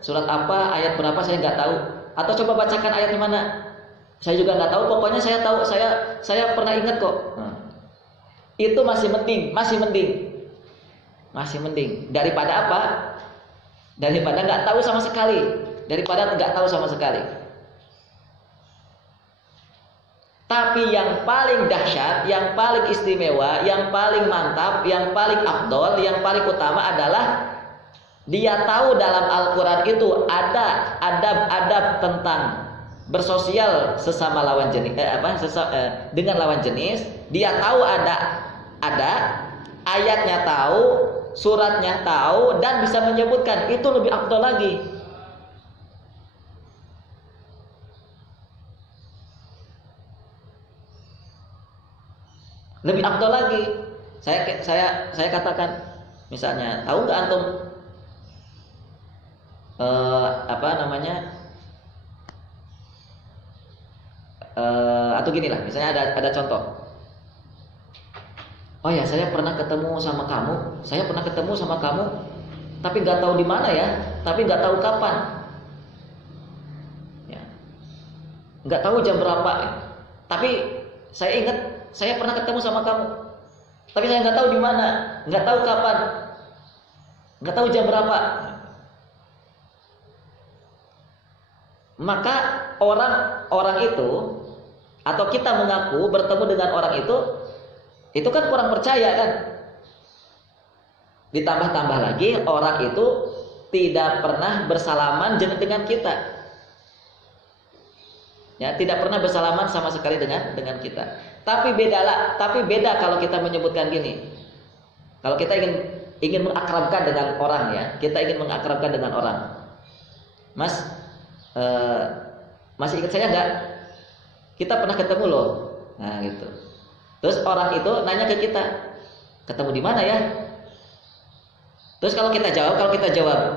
surat apa, ayat berapa, saya nggak tahu. Atau coba bacakan ayat di mana? Saya juga nggak tahu. Pokoknya saya tahu, saya pernah ingat kok. Itu masih mending daripada apa? Daripada nggak tahu sama sekali. Tapi yang paling dahsyat, yang paling istimewa, yang paling mantap, yang paling afdol, yang paling utama adalah dia tahu dalam Al-Quran itu ada adab-adab tentang bersosial sesama lawan jenis, dengan lawan jenis. Dia tahu ada ayatnya, tahu suratnya, tahu, dan bisa menyebutkan. Itu lebih afdol lagi. Lebih afdol lagi. Saya katakan, misalnya, tahu nggak antum atau ginilah, misalnya ada contoh. Oh ya, saya pernah ketemu sama kamu, tapi nggak tahu di mana ya, tapi nggak tahu kapan, ya, nggak tahu jam berapa. Tapi saya ingat saya pernah ketemu sama kamu, tapi saya nggak tahu di mana, nggak tahu kapan, nggak tahu jam berapa. Maka orang itu, atau kita mengaku bertemu dengan orang itu kan kurang percaya kan. Ditambah lagi orang itu tidak pernah bersalaman dengan kita, ya, tidak pernah bersalaman sama sekali dengan kita. Tapi beda kalau kita menyebutkan gini. Kalau kita ingin mengakrabkan dengan orang, ya, kita ingin mengakrabkan dengan orang. Mas, masih ingat saya enggak? Kita pernah ketemu loh. Nah, gitu. Terus orang itu nanya ke kita, ketemu di mana ya? Terus kalau kita jawab,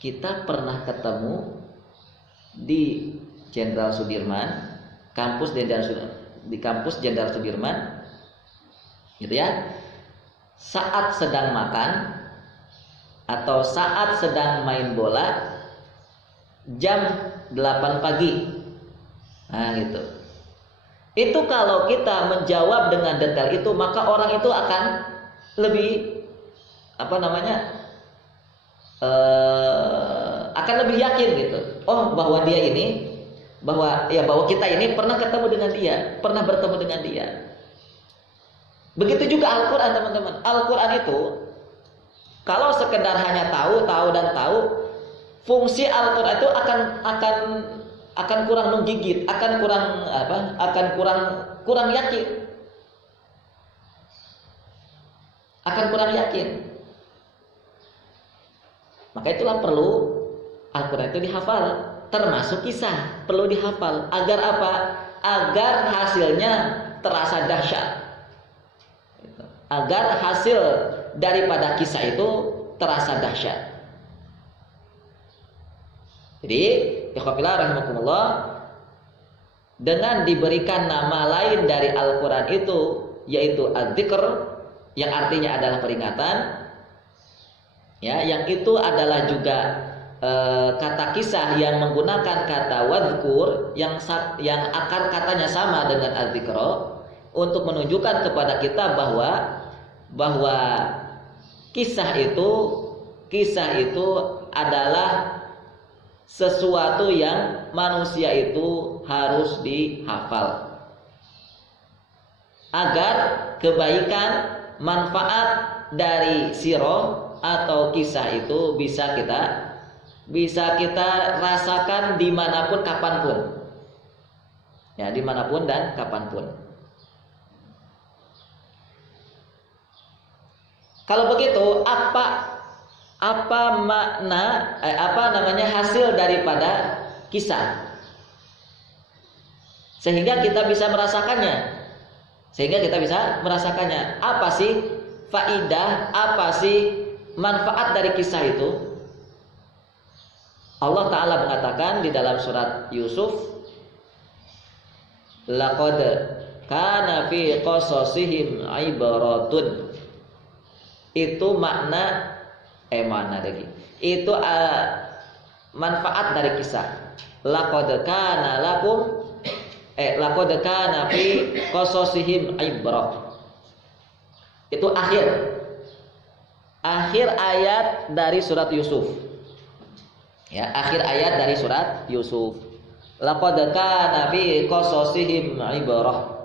kita pernah ketemu di Jenderal Sudirman, di kampus Jenderal Sudirman, gitu ya. Saat sedang makan atau saat sedang main bola jam 8 pagi. Nah, gitu. Itu kalau kita menjawab dengan detail itu, maka orang itu akan lebih akan lebih yakin gitu. Oh, bahwa kita ini pernah ketemu dengan dia, pernah bertemu dengan dia. Begitu juga Al-Quran, teman-teman. Al-Quran itu kalau sekedar hanya tahu dan tahu, fungsi Al-Quran itu akan kurang menggigit, akan kurang yakin. Akan kurang yakin. Maka itulah perlu Al-Quran itu dihafal, termasuk kisah perlu dihafal. Agar apa? Agar hasilnya terasa dahsyat. Agar hasil daripada kisah itu terasa dahsyat. Jadi, ikhwafillah rahimakumullah, dengan diberikan nama lain dari Al-Quran itu, yaitu Az-Dzikr, yang artinya adalah peringatan, ya, yang itu adalah juga kata kisah yang menggunakan kata wadhkur, yang akar katanya sama dengan Az-Dzikr, untuk menunjukkan kepada kita bahwa kisah itu adalah sesuatu yang manusia itu harus dihafal agar kebaikan, manfaat dari sirah atau kisah itu bisa kita rasakan dimanapun kapanpun, ya, dimanapun dan kapanpun. Kalau begitu, apa makna hasil daripada kisah, sehingga kita bisa merasakannya? Apa sih faidah, apa sih manfaat dari kisah itu? Allah Ta'ala mengatakan di dalam surat Yusuf, laqad kana fi qasasihim ibratun. Itu manfaat dari kisah. Laqad kana fi qasasihim ibrah. Itu akhir ayat dari surat Yusuf. Ya, akhir ayat dari surat Yusuf. Laqad kana fi qasasihim ibrah.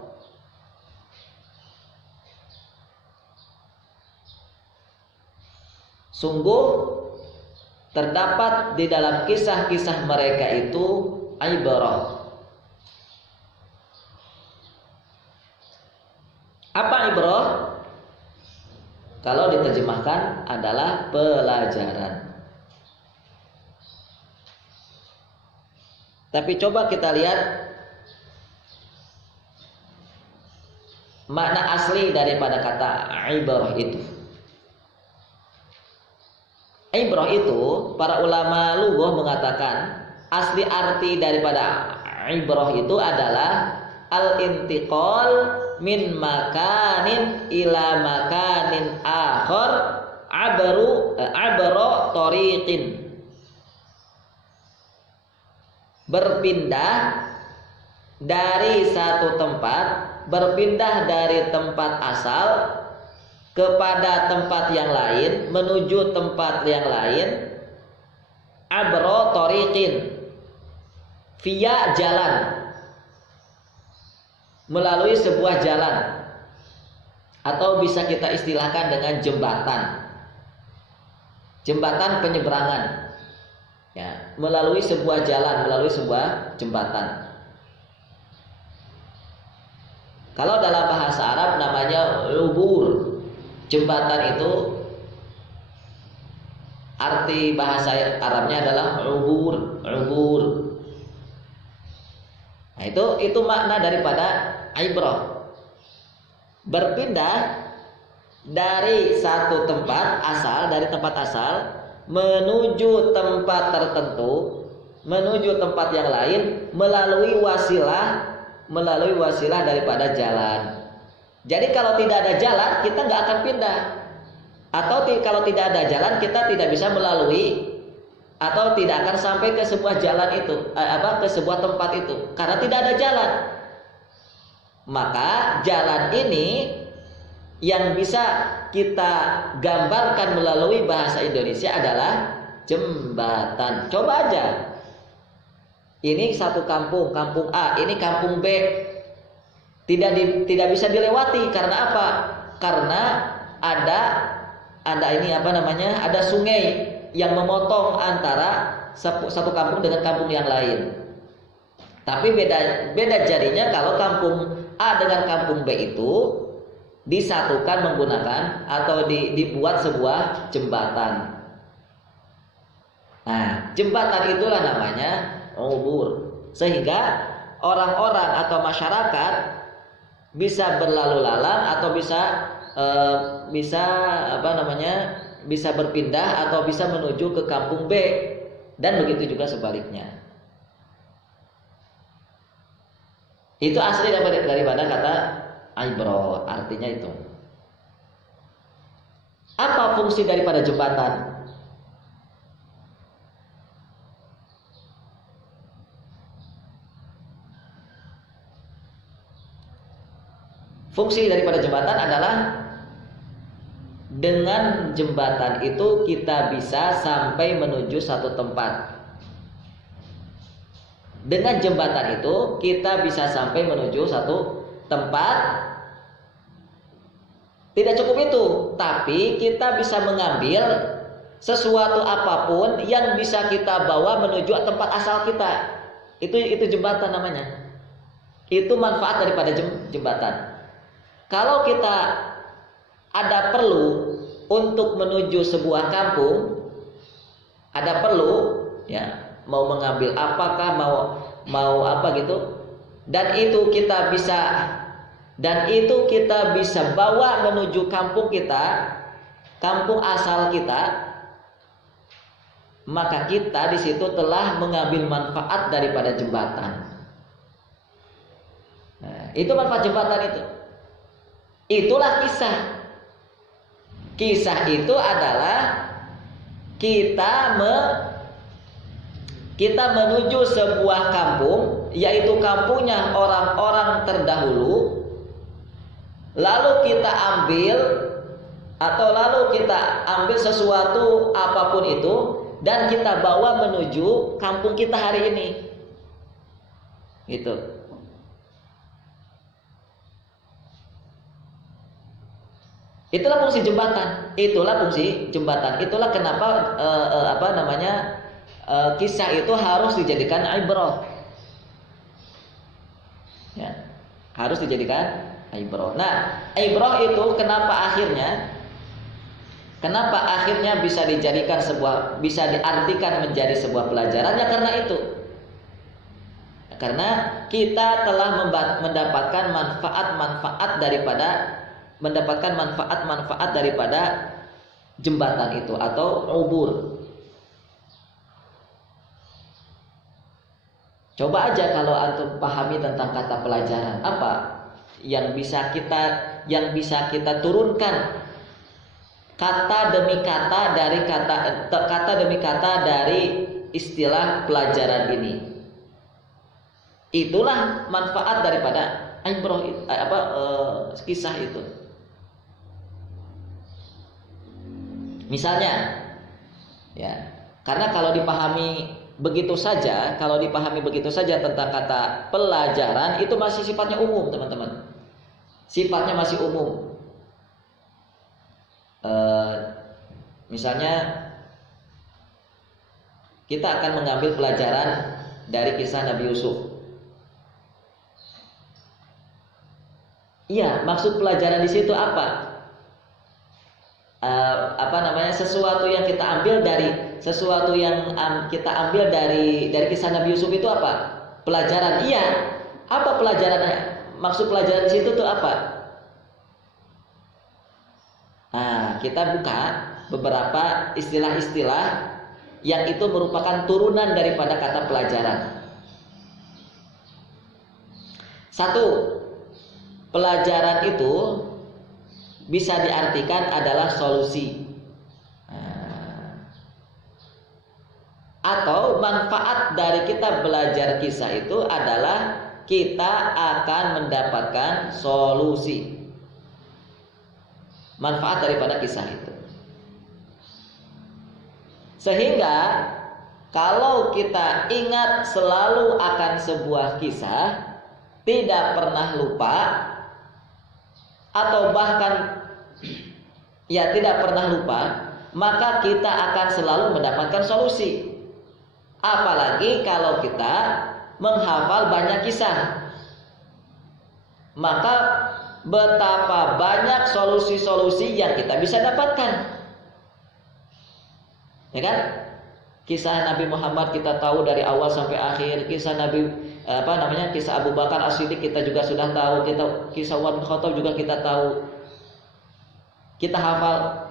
Sungguh terdapat di dalam kisah-kisah mereka itu ibrah. Apa ibrah? Kalau diterjemahkan adalah pelajaran. Tapi coba kita lihat makna asli daripada kata ibrah itu. Ibrah itu, para ulama lughah mengatakan asli arti daripada ibrah itu adalah al-intiqal min makanin ila makanin akhar abra tariqin. Berpindah dari satu tempat, berpindah dari tempat asal kepada tempat yang lain, menuju tempat yang lain, abra tariqin, via jalan, melalui sebuah jalan, atau bisa kita istilahkan dengan jembatan penyeberangan, ya, melalui sebuah jalan, melalui sebuah jembatan. Kalau dalam bahasa Arab namanya ubur. Jembatan itu arti bahasa Arabnya adalah ubur. Nah, itu makna daripada ibrah. Berpindah dari satu tempat asal menuju tempat tertentu, menuju tempat yang lain melalui wasilah daripada jalan. Jadi kalau tidak ada jalan, kita nggak akan pindah. Atau kalau tidak ada jalan, kita tidak bisa melalui atau tidak akan sampai ke sebuah jalan itu, ke sebuah tempat itu, karena tidak ada jalan. Maka jalan ini yang bisa kita gambarkan melalui bahasa Indonesia adalah jembatan. Coba aja. Ini satu kampung, kampung A, ini kampung B. Tidak bisa dilewati karena apa? Karena ada sungai yang memotong antara satu kampung dengan kampung yang lain. Tapi beda jadinya kalau kampung A dengan kampung B itu disatukan menggunakan atau dibuat sebuah jembatan. Nah, jembatan itulah namanya ubur. Sehingga orang-orang atau masyarakat bisa berlalu lalang atau bisa berpindah atau bisa menuju ke kampung B, dan begitu juga sebaliknya. Itu asli daripada kata ibro, artinya itu. Apa fungsi daripada jembatan? Fungsi daripada jembatan adalah dengan jembatan itu kita bisa sampai menuju satu tempat. Dengan jembatan itu kita bisa sampai menuju satu tempat. Tidak cukup itu, tapi kita bisa mengambil sesuatu apapun yang bisa kita bawa menuju tempat asal kita. Itu jembatan namanya. Itu manfaat daripada jembatan. Kalau kita ada perlu untuk menuju sebuah kampung, ada perlu ya, mau mengambil apakah mau apa gitu, dan itu kita bisa bawa menuju kampung kita, kampung asal kita, maka kita di situ telah mengambil manfaat daripada jembatan. Nah, itu manfaat jembatan itu. Itulah kisah. Kisah itu adalah kita menuju sebuah kampung, yaitu kampungnya orang-orang terdahulu. Lalu kita ambil sesuatu apapun itu dan kita bawa menuju kampung kita hari ini. Gitu. Itulah fungsi jembatan. Itulah kenapa kisah itu harus dijadikan ibrah. Ya, harus dijadikan ibrah. Nah, ibrah itu kenapa akhirnya bisa diartikan menjadi sebuah pelajaran, ya karena itu. Karena kita telah mendapatkan manfaat daripada jembatan itu atau ubur. Coba aja kalau antum pahami tentang kata pelajaran, apa yang bisa kita turunkan kata demi kata dari istilah pelajaran ini. Itulah manfaat daripada kisah itu. Misalnya, ya, karena kalau dipahami begitu saja tentang kata pelajaran itu masih sifatnya umum, teman-teman. Sifatnya masih umum. Misalnya, kita akan mengambil pelajaran dari kisah Nabi Yusuf. Iya, maksud pelajaran di situ apa? Sesuatu yang kita ambil dari kisah Nabi Yusuf itu apa? Pelajaran. Iya. Apa pelajarannya? Maksud pelajaran di situ tuh apa? Nah, kita buka beberapa istilah-istilah yang itu merupakan turunan daripada kata pelajaran. Satu, pelajaran itu bisa diartikan adalah solusi. Nah, atau manfaat dari kita belajar kisah itu adalah kita akan mendapatkan solusi. Manfaat daripada kisah itu. Sehingga kalau kita ingat selalu akan sebuah kisah, tidak pernah lupa, atau bahkan ya tidak pernah lupa, maka kita akan selalu mendapatkan solusi. Apalagi kalau kita menghafal banyak kisah, maka betapa banyak solusi-solusi yang kita bisa dapatkan. Ya kan? Kisah Nabi Muhammad kita tahu dari awal sampai akhir. Kisah kisah Abu Bakar As-Siddiq kita juga sudah tahu. Kisah Umar bin Khattab juga kita tahu. Kita hafal.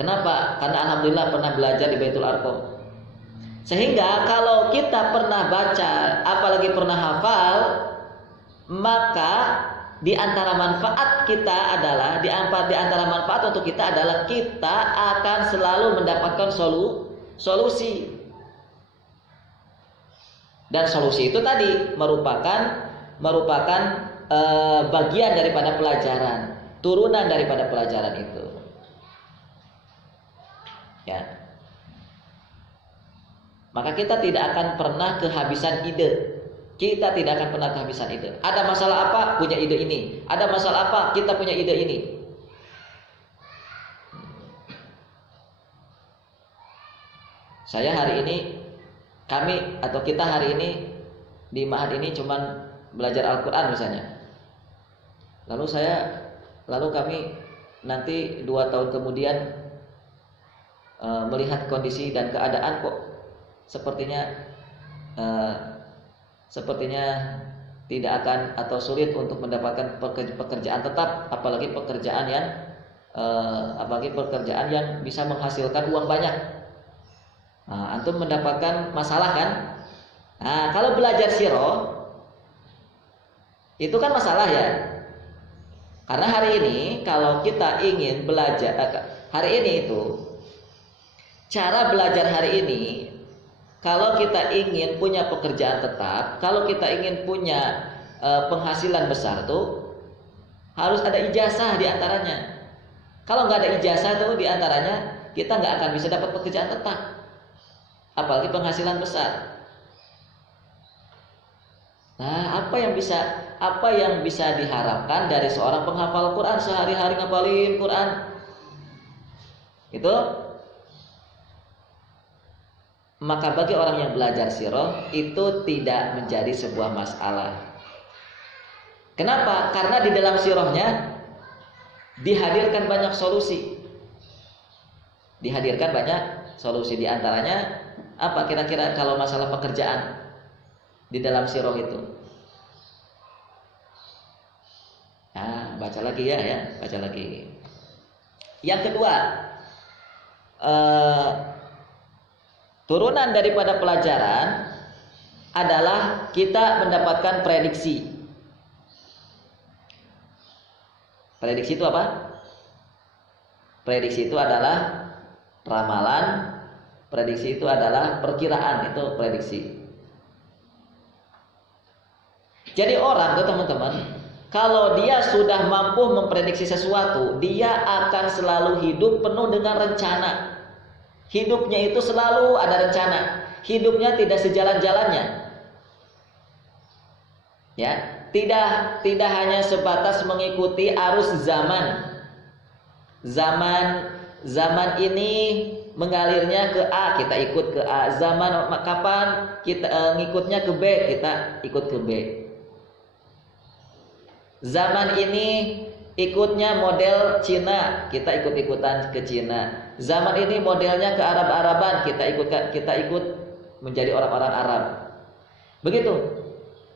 Kenapa? Karena alhamdulillah pernah belajar di Baitul Arqam. Sehingga kalau kita pernah baca, apalagi pernah hafal, maka di antara manfaat kita adalah di antara manfaat untuk kita adalah kita akan selalu mendapatkan solusi. Dan solusi itu tadi merupakan bagian daripada pelajaran, turunan daripada pelajaran itu. Ya. Maka kita tidak akan pernah kehabisan ide. Kita tidak akan pernah kehabisan ide. Ada masalah apa? Punya ide ini. Ada masalah apa? Kita punya ide ini. Saya hari ini, kita hari ini di Ma'had ini cuman belajar Al-Quran misalnya. Lalu kami nanti 2 tahun kemudian melihat kondisi dan keadaan kok sepertinya tidak akan atau sulit untuk mendapatkan pekerjaan tetap, apalagi pekerjaan yang bisa menghasilkan uang banyak. Nah, antum mendapatkan masalah kan? Nah, kalau belajar sirah itu kan masalah ya. Karena hari ini kalau kita ingin belajar hari ini itu cara belajar hari ini, kalau kita ingin punya pekerjaan tetap, kalau kita ingin punya penghasilan besar tuh harus ada ijazah di antaranya. Kalau nggak ada ijazah tuh di antaranya, kita nggak akan bisa dapat pekerjaan tetap, apalagi penghasilan besar. Nah, apa yang bisa diharapkan dari seorang penghafal Quran sehari-hari ngapalin Quran? Itu. Maka bagi orang yang belajar sirah itu tidak menjadi sebuah masalah. Kenapa? Karena di dalam sirahnya dihadirkan banyak solusi. Dihadirkan banyak solusi, di antaranya apa kira-kira kalau masalah pekerjaan di dalam sirah itu? Nah, baca lagi ya, baca lagi. Yang kedua, turunan daripada pelajaran adalah kita mendapatkan prediksi. Prediksi itu apa? Prediksi itu adalah ramalan, prediksi itu adalah perkiraan, itu prediksi. Jadi orang tuh teman-teman, kalau dia sudah mampu memprediksi sesuatu, dia akan selalu hidup penuh dengan rencana. Hidupnya itu selalu ada rencana. Hidupnya tidak sejalan-jalannya. Ya, tidak hanya sebatas mengikuti arus zaman. Zaman ini mengalirnya ke A, kita ikut ke A. Zaman kapan kita ngikutnya ke B, kita ikut ke B. Zaman ini ikutnya model Cina, kita ikut-ikutan ke Cina. Zaman ini modelnya ke Arab-Araban, kita ikut menjadi orang-orang Arab. Begitu.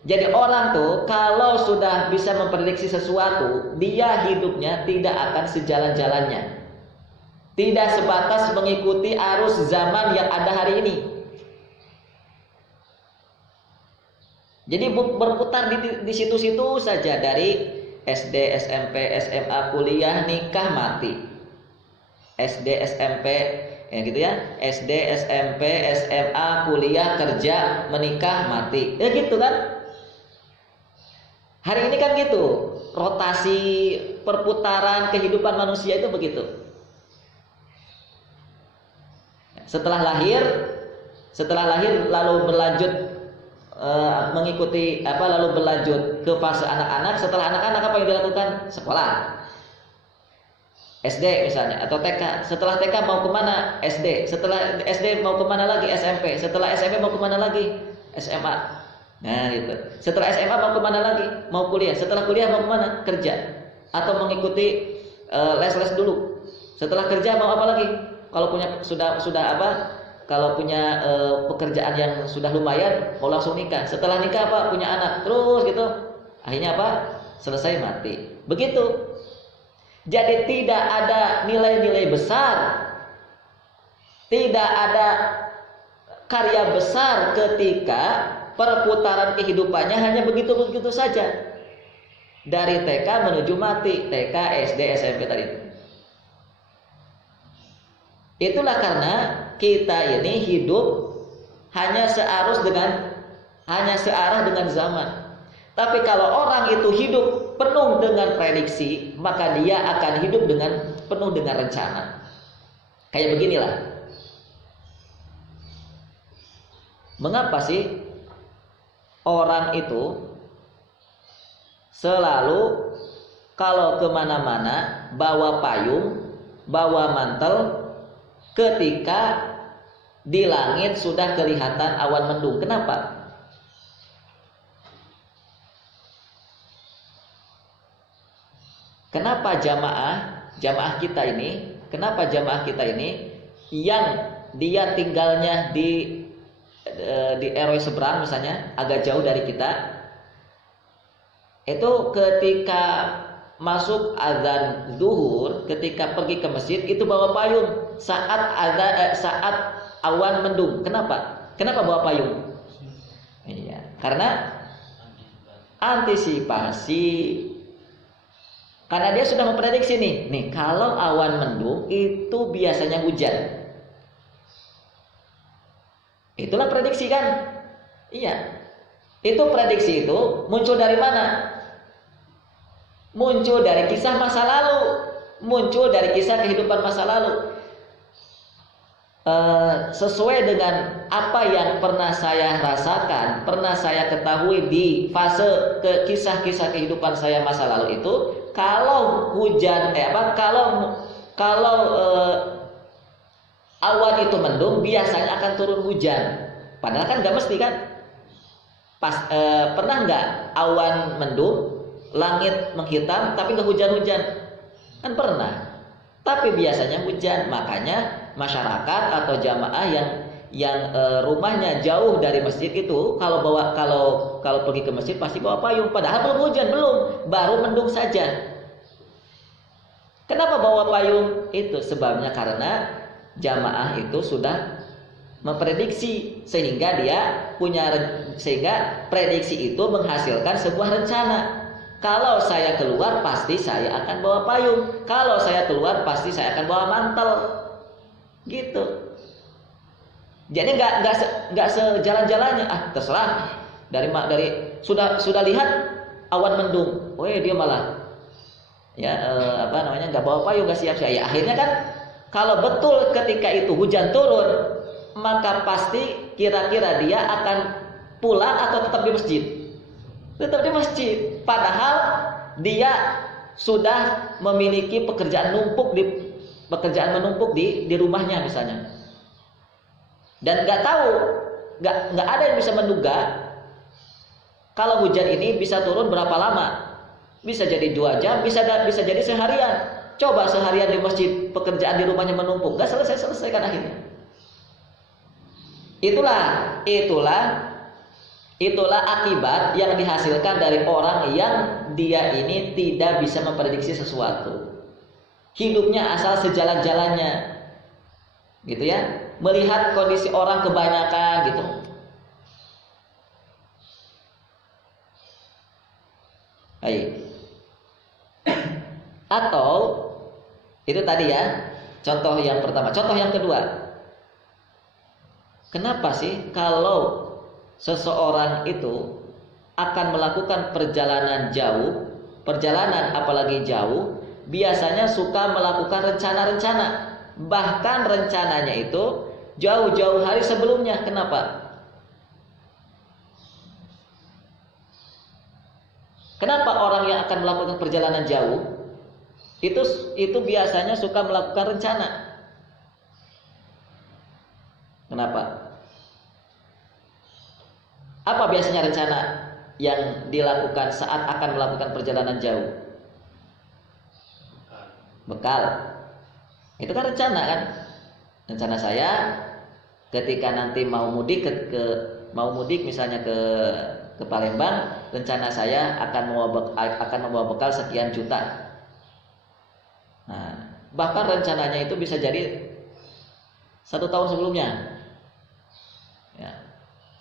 Jadi orang tuh kalau sudah bisa memprediksi sesuatu, dia hidupnya tidak akan sejalan-jalannya. Tidak sebatas mengikuti arus zaman yang ada hari ini. Jadi berputar di situ-situ saja, dari SD, SMP, SMA, kuliah, nikah, mati. SD, SMP, ya gitu ya. SD, SMP, SMA, kuliah, kerja, menikah, mati. Ya gitu kan? Hari ini kan gitu. Rotasi perputaran kehidupan manusia itu begitu. Setelah lahir lalu berlanjut mengikuti lalu berlanjut ke fase anak-anak. Setelah anak-anak apa yang dilakukan? Sekolah. SD misalnya atau TK. Setelah TK mau kemana? SD. Setelah SD mau kemana lagi? SMP. Setelah SMP mau kemana lagi? SMA. Nah gitu. Setelah SMA mau kemana lagi? Mau kuliah. Setelah kuliah mau kemana? Kerja. Atau mengikuti les-les dulu. Setelah kerja mau apa lagi? Kalau punya kalau punya pekerjaan yang sudah lumayan, mau langsung nikah. Setelah nikah apa? Punya anak. Terus gitu. Akhirnya apa? Selesai mati. Begitu. Jadi tidak ada nilai-nilai besar, tidak ada karya besar ketika perputaran kehidupannya hanya begitu-begitu saja. Dari TK menuju mati, TK, SD, SMP tadi itu. Itulah karena kita ini hidup hanya searah dengan zaman. Tapi kalau orang itu hidup penuh dengan prediksi, maka dia akan hidup penuh dengan rencana. Kayak beginilah. Mengapa sih orang itu selalu kalau kemana-mana bawa payung, bawa mantel, ketika di langit sudah kelihatan awan mendung? Kenapa? Kenapa jamaah kita ini yang dia tinggalnya di RW seberang misalnya, agak jauh dari kita, itu ketika masuk azan zuhur, ketika pergi ke masjid itu bawa payung saat awan mendung. Kenapa? Kenapa bawa payung? Iya, karena antisipasi. Karena dia sudah memprediksi nih kalau awan mendung itu biasanya hujan. Itulah prediksi kan? Iya. Itu prediksi itu muncul dari mana? Muncul dari kisah masa lalu, muncul dari kisah kehidupan masa lalu. Sesuai dengan apa yang pernah saya rasakan, pernah saya ketahui di fase kisah-kisah kehidupan saya masa lalu itu, kalau hujan kalau awan itu mendung biasanya akan turun hujan. Padahal kan nggak mesti kan. Pernah nggak awan mendung, langit menghitam tapi nggak hujan-hujan? Kan pernah. Tapi biasanya hujan. Makanya masyarakat atau jamaah yang rumahnya jauh dari masjid itu kalau pergi ke masjid pasti bawa payung. Padahal belum hujan, baru mendung saja. Kenapa bawa payung? Itu sebabnya karena jamaah itu sudah memprediksi sehingga prediksi itu menghasilkan sebuah rencana. Kalau saya keluar pasti saya akan bawa payung. Kalau saya keluar pasti saya akan bawa mantel. Gitu. Jadi nggak sejalan-jalannya. Terserah. Dari sudah lihat awan mendung. Dia malah nggak bawa payung, nggak siap-siap. Ya akhirnya kan kalau betul ketika itu hujan turun, maka pasti kira-kira dia akan pulang atau tetap di masjid. Tetap di masjid. Padahal dia sudah memiliki pekerjaan menumpuk di rumahnya misalnya. Dan nggak ada yang bisa menduga kalau hujan ini bisa turun berapa lama. Bisa jadi 2 jam, bisa jadi seharian. Coba seharian di masjid, pekerjaan di rumahnya menumpuk, nggak selesai kan akhirnya. Itulah akibat yang dihasilkan dari orang yang dia ini tidak bisa memprediksi sesuatu. Hidupnya asal sejalan-jalannya, gitu ya. Melihat kondisi orang kebanyakan gitu. Baik. Atau itu tadi ya, contoh yang pertama. Contoh yang kedua, kenapa sih kalau seseorang itu akan melakukan perjalanan jauh, perjalanan apalagi jauh, biasanya suka melakukan rencana-rencana, bahkan rencananya itu jauh-jauh hari sebelumnya. Kenapa? Kenapa orang yang akan melakukan perjalanan jauh itu biasanya suka melakukan rencana? Kenapa? Apa biasanya rencana yang dilakukan saat akan melakukan perjalanan jauh? Bekal. Itu kan rencana kan? Rencana saya ketika nanti mau mudik mau mudik misalnya ke Palembang, rencana saya akan membawa bekal sekian juta. Nah, bahkan rencananya itu bisa jadi 1 tahun sebelumnya. Ya.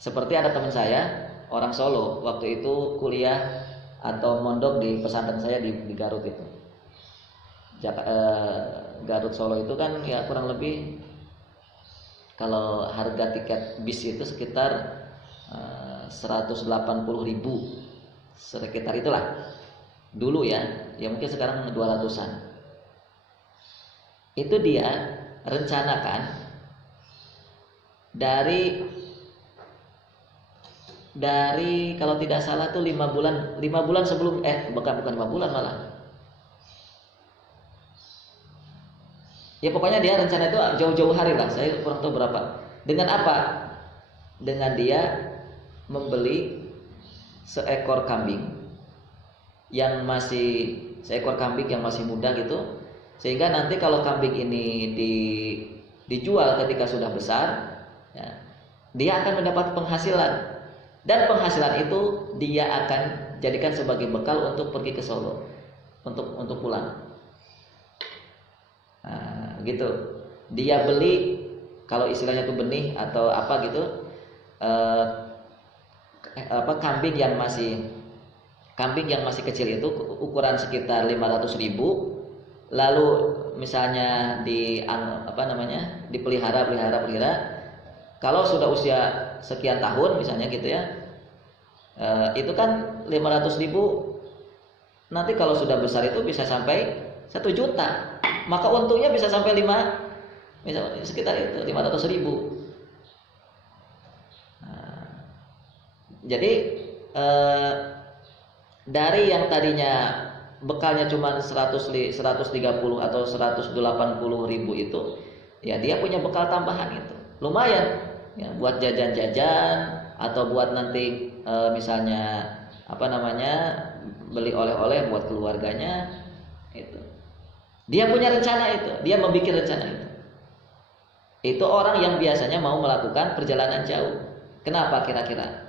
Seperti ada teman saya orang Solo, waktu itu kuliah atau mondok di pesantren saya di Garut itu. Garut Solo itu kan ya kurang lebih kalau harga tiket bis itu sekitar 180.000, sekitar itulah dulu ya mungkin sekarang 200-an. Itu dia rencanakan dari kalau tidak salah tuh 5 bulan sebelum bukan 5 bulan malah. Ya pokoknya dia rencana itu jauh-jauh hari lah, saya kurang tahu berapa. Dengan apa? Dengan dia membeli seekor kambing yang masih muda gitu, sehingga nanti kalau kambing ini dijual ketika sudah besar, ya, dia akan mendapat penghasilan, dan penghasilan itu dia akan jadikan sebagai bekal untuk pergi ke Solo untuk pulang. Nah, gitu. Dia beli kalau istilahnya itu benih atau apa gitu, kambing yang masih kecil itu ukuran sekitar 500.000, lalu misalnya dipelihara. Kalau sudah usia sekian tahun misalnya gitu ya, itu kan 500.000, nanti kalau sudah besar itu bisa sampai 1 juta, maka untungnya bisa sampai 5, misalnya sekitar itu 500.000. Jadi dari yang tadinya bekalnya cuma 130 atau 180.000 itu, ya dia punya bekal tambahan itu lumayan ya, buat jajan-jajan atau buat nanti misalnya beli oleh-oleh buat keluarganya. Itu dia punya rencana, itu dia membuat rencana itu orang yang biasanya mau melakukan perjalanan jauh. Kenapa kira-kira?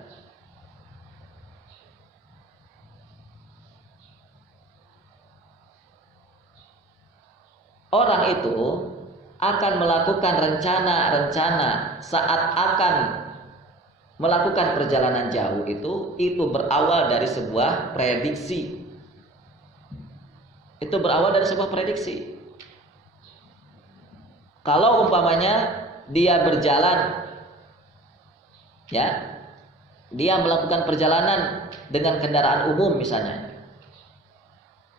Orang itu akan melakukan rencana-rencana saat akan melakukan perjalanan jauh itu berawal dari sebuah prediksi. Itu berawal dari sebuah prediksi. Kalau umpamanya dia berjalan, ya, dia melakukan perjalanan dengan kendaraan umum misalnya,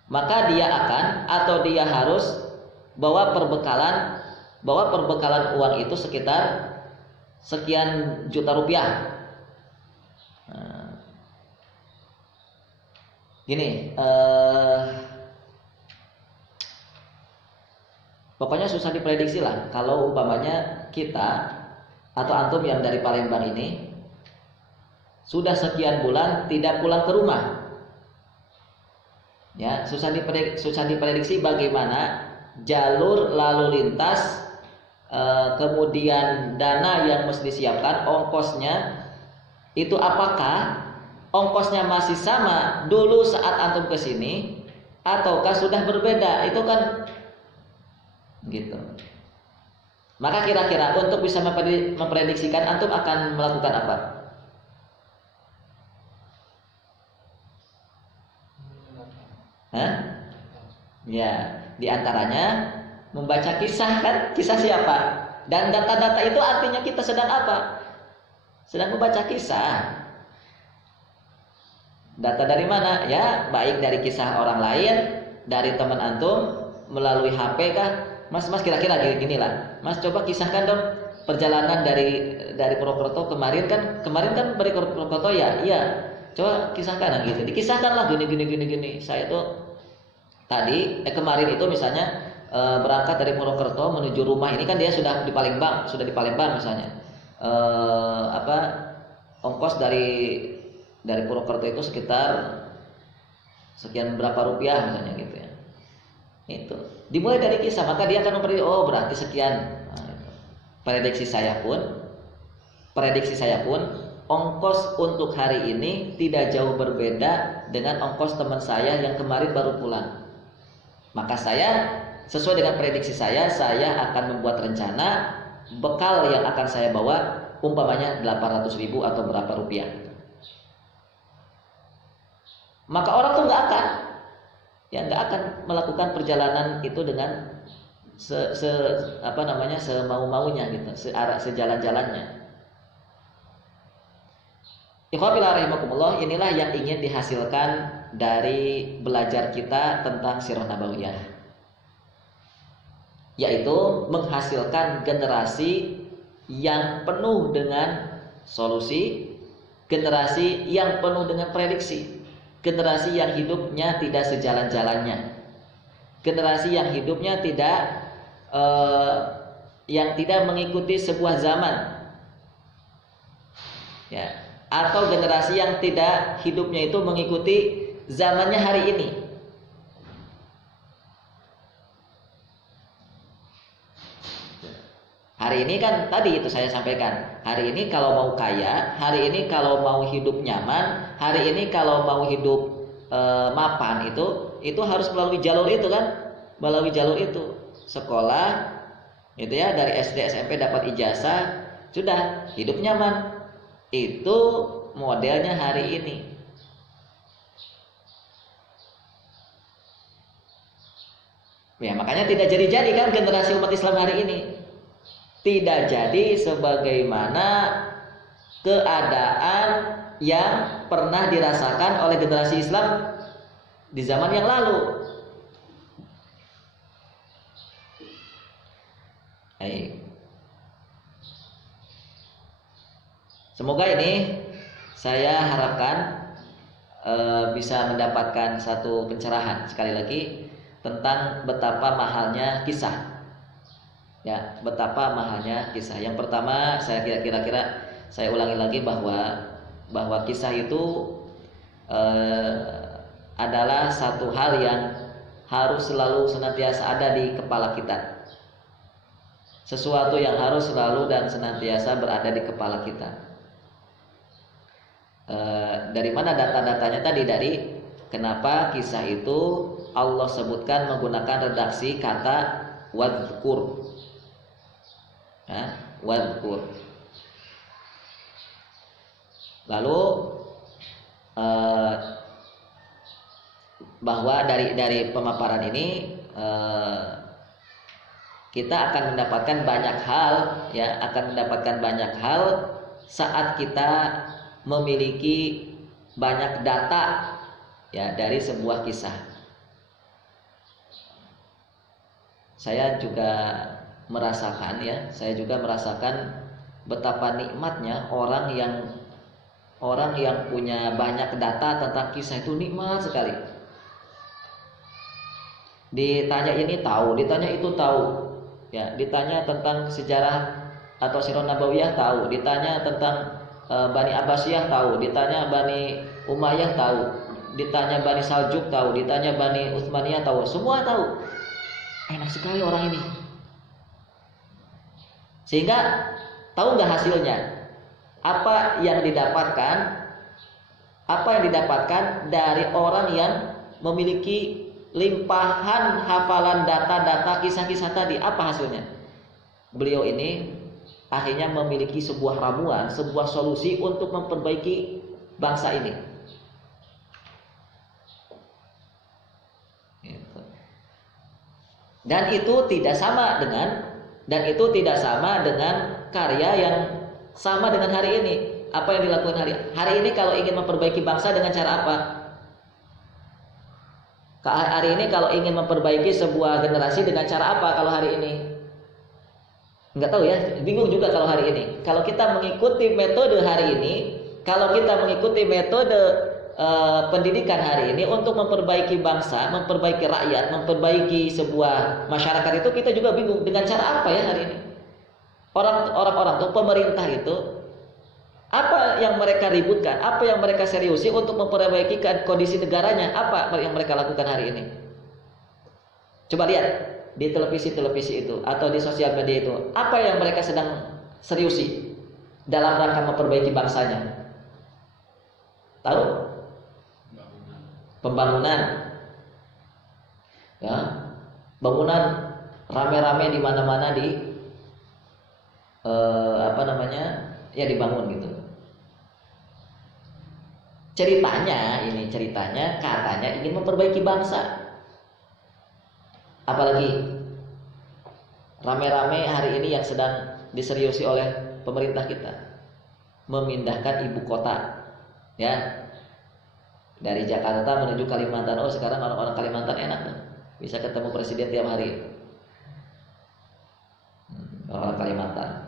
maka dia harus bawa perbekalan uang itu sekitar sekian juta rupiah. Gini, pokoknya susah diprediksi lah. Kalau umpamanya kita atau antum yang dari Palembang ini sudah sekian bulan tidak pulang ke rumah, ya susah diprediksi bagaimana jalur lalu lintas, kemudian dana yang mesti disiapkan, ongkosnya itu apakah ongkosnya masih sama dulu saat antum kesini ataukah sudah berbeda, itu kan gitu. Maka kira-kira untuk bisa memprediksikan antum akan melakukan apa? Ya, diantaranya membaca kisah kan, kisah siapa? Dan data-data itu artinya kita sedang apa? Sedang membaca kisah. Data dari mana? Ya, baik dari kisah orang lain, dari teman antum, melalui HP kah? Mas kira-kira gini lah. Mas coba kisahkan dong perjalanan dari Purwokerto kemarin kan dari Purwokerto ya. Iya. Coba kisahkan lah gitu. Dikisahkanlah gini. Saya tuh tadi kemarin itu misalnya berangkat dari Purwokerto menuju rumah ini kan dia sudah di Palembang misalnya. Ongkos dari Purwokerto itu sekitar sekian berapa rupiah misalnya gitu ya. Itu dimulai dari kisah, maka dia akan memprediksi, oh berarti sekian. Nah, prediksi saya pun ongkos untuk hari ini tidak jauh berbeda dengan ongkos teman saya yang kemarin baru pulang. Maka saya sesuai dengan prediksi saya akan membuat rencana bekal yang akan saya bawa umpamanya 800.000 atau berapa rupiah. Maka orang tuh nggak akan melakukan perjalanan itu dengan semau-maunya gitu, sejalan-jalannya. Ikhwafillah rahimakumullah, inilah yang ingin dihasilkan dari belajar kita tentang sirah nabawiyah, yaitu menghasilkan generasi yang penuh dengan solusi, generasi yang penuh dengan prediksi, generasi yang hidupnya tidak sejalan-jalannya, generasi yang hidupnya yang tidak mengikuti sebuah zaman, ya, atau generasi yang tidak hidupnya itu mengikuti zamannya hari ini. Hari ini kan tadi itu saya sampaikan, hari ini kalau mau kaya, hari ini kalau mau hidup nyaman, hari ini kalau mau hidup mapan, itu harus melalui jalur itu kan, melalui jalur itu, sekolah itu ya, dari SD SMP dapat ijazah, sudah hidup nyaman. Itu modelnya hari ini. Ya, makanya tidak jadi-jadi kan generasi umat Islam hari ini. Tidak jadi sebagaimana keadaan yang pernah dirasakan oleh generasi Islam di zaman yang lalu. Baik. Semoga ini saya harapkan bisa mendapatkan satu pencerahan sekali lagi tentang betapa mahalnya kisah. Ya, betapa mahalnya kisah. Yang pertama, saya kira-kira saya ulangi lagi bahwa kisah itu adalah satu hal yang harus selalu senantiasa ada di kepala kita. Sesuatu yang harus selalu dan senantiasa berada di kepala kita. Dari mana data-datanya tadi? Dari kenapa kisah itu Allah sebutkan menggunakan redaksi kata wadhkur. Ya, wadhkur. Lalu bahwa dari pemaparan ini kita akan mendapatkan banyak hal, ya, saat kita memiliki banyak data, ya, dari sebuah kisah. Saya juga merasakan betapa nikmatnya orang yang punya banyak data tentang kisah itu, nikmat sekali. Ditanya ini tahu, ditanya itu tahu, ya, ditanya tentang sejarah atau sirah nabawiyah tahu, ditanya tentang Bani Abbasiyah tahu, ditanya Bani Umayyah tahu, ditanya Bani Saljuk tahu, ditanya Bani Utsmaniyah tahu, semua tahu. Enak sekali orang ini. Sehingga tahu nggak hasilnya? Apa yang didapatkan dari orang yang memiliki limpahan hafalan data-data kisah-kisah tadi? Apa hasilnya? Beliau ini akhirnya memiliki sebuah ramuan, sebuah solusi untuk memperbaiki bangsa ini. Dan itu tidak sama dengan karya yang sama dengan hari ini. Apa yang dilakukan hari ini kalau ingin memperbaiki bangsa dengan cara apa? Hari ini kalau ingin memperbaiki sebuah generasi dengan cara apa kalau hari ini? Enggak tahu ya, bingung juga kalau hari ini. Kalau kita mengikuti metode hari ini, kalau kita mengikuti metode pendidikan hari ini untuk memperbaiki bangsa, memperbaiki rakyat, memperbaiki sebuah masyarakat itu, kita juga bingung dengan cara apa ya hari ini. Orang-orang tuh, pemerintah itu, apa yang mereka ributkan, apa yang mereka seriusi untuk memperbaiki kondisi negaranya, apa yang mereka lakukan hari ini? Coba lihat di televisi itu atau di sosial media itu, apa yang mereka sedang seriusi dalam rangka memperbaiki bangsanya? Tahu? Pembangunan, ya, bangunan rame-rame di mana-mana ya dibangun gitu. Ceritanya katanya ingin memperbaiki bangsa. Apalagi rame-rame hari ini yang sedang diseriusi oleh pemerintah kita, memindahkan ibu kota, ya, dari Jakarta menuju Kalimantan. Oh, sekarang orang-orang Kalimantan enak kan? Bisa ketemu presiden tiap hari. Orang Kalimantan.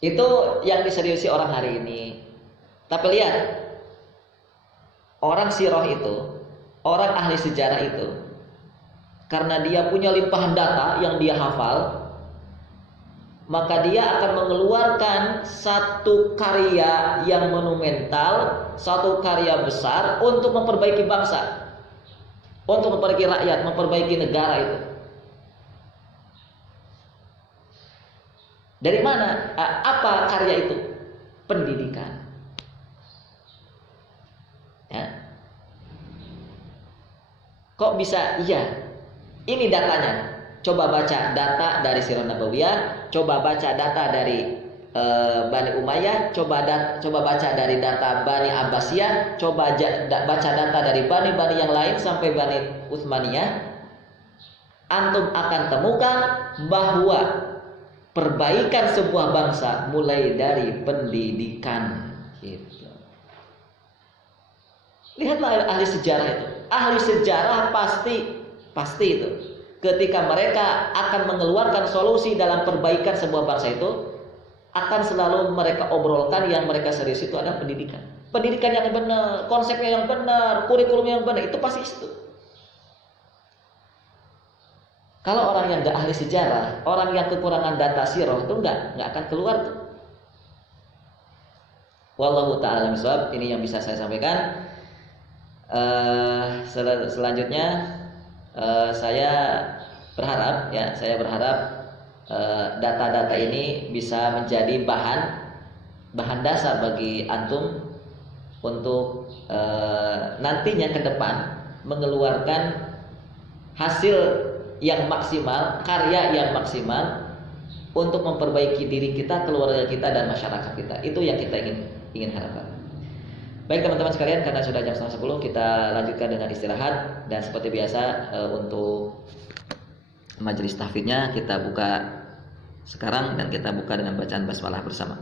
Itu yang diseriusi orang hari ini. Tapi lihat, orang siroh itu, orang ahli sejarah itu, karena dia punya limpahan data yang dia hafal, maka dia akan mengeluarkan satu karya yang monumental, satu karya besar untuk memperbaiki bangsa, untuk memperbaiki rakyat, memperbaiki negara itu. Dari mana? Apa karya itu? Pendidikan. Ya. Kok bisa? Iya. Ini datanya. Coba baca data dari Sirah Nabawiyah, coba baca data dari Bani Umayyah, coba baca dari data Bani Abbasiyah, coba baca data dari Bani yang lain sampai Bani Utsmaniyah. Antum akan temukan bahwa perbaikan sebuah bangsa mulai dari pendidikan. Gitu. Lihatlah ahli sejarah itu. Ahli sejarah pasti itu. Ketika mereka akan mengeluarkan solusi dalam perbaikan sebuah bangsa itu, akan selalu mereka obrolkan yang mereka serius itu adalah pendidikan. Pendidikan yang benar, konsepnya yang benar, kurikulum yang benar, itu pasti itu. Kalau orang yang nggak ahli sejarah, orang yang kekurangan data sirah itu nggak akan keluar tuh. Wallahu ta'ala bishawab. Ini yang bisa saya sampaikan. Selanjutnya saya berharap data-data ini bisa menjadi bahan dasar bagi antum untuk nantinya ke depan mengeluarkan hasil yang maksimal, karya yang maksimal untuk memperbaiki diri kita, keluarga kita, dan masyarakat kita. Itu yang kita ingin harapkan. Baik teman-teman sekalian, karena sudah jam 9:30, kita lanjutkan dengan istirahat. Dan seperti biasa untuk majelis tahfidznya kita buka sekarang, dan kita buka dengan bacaan basmalah bersama.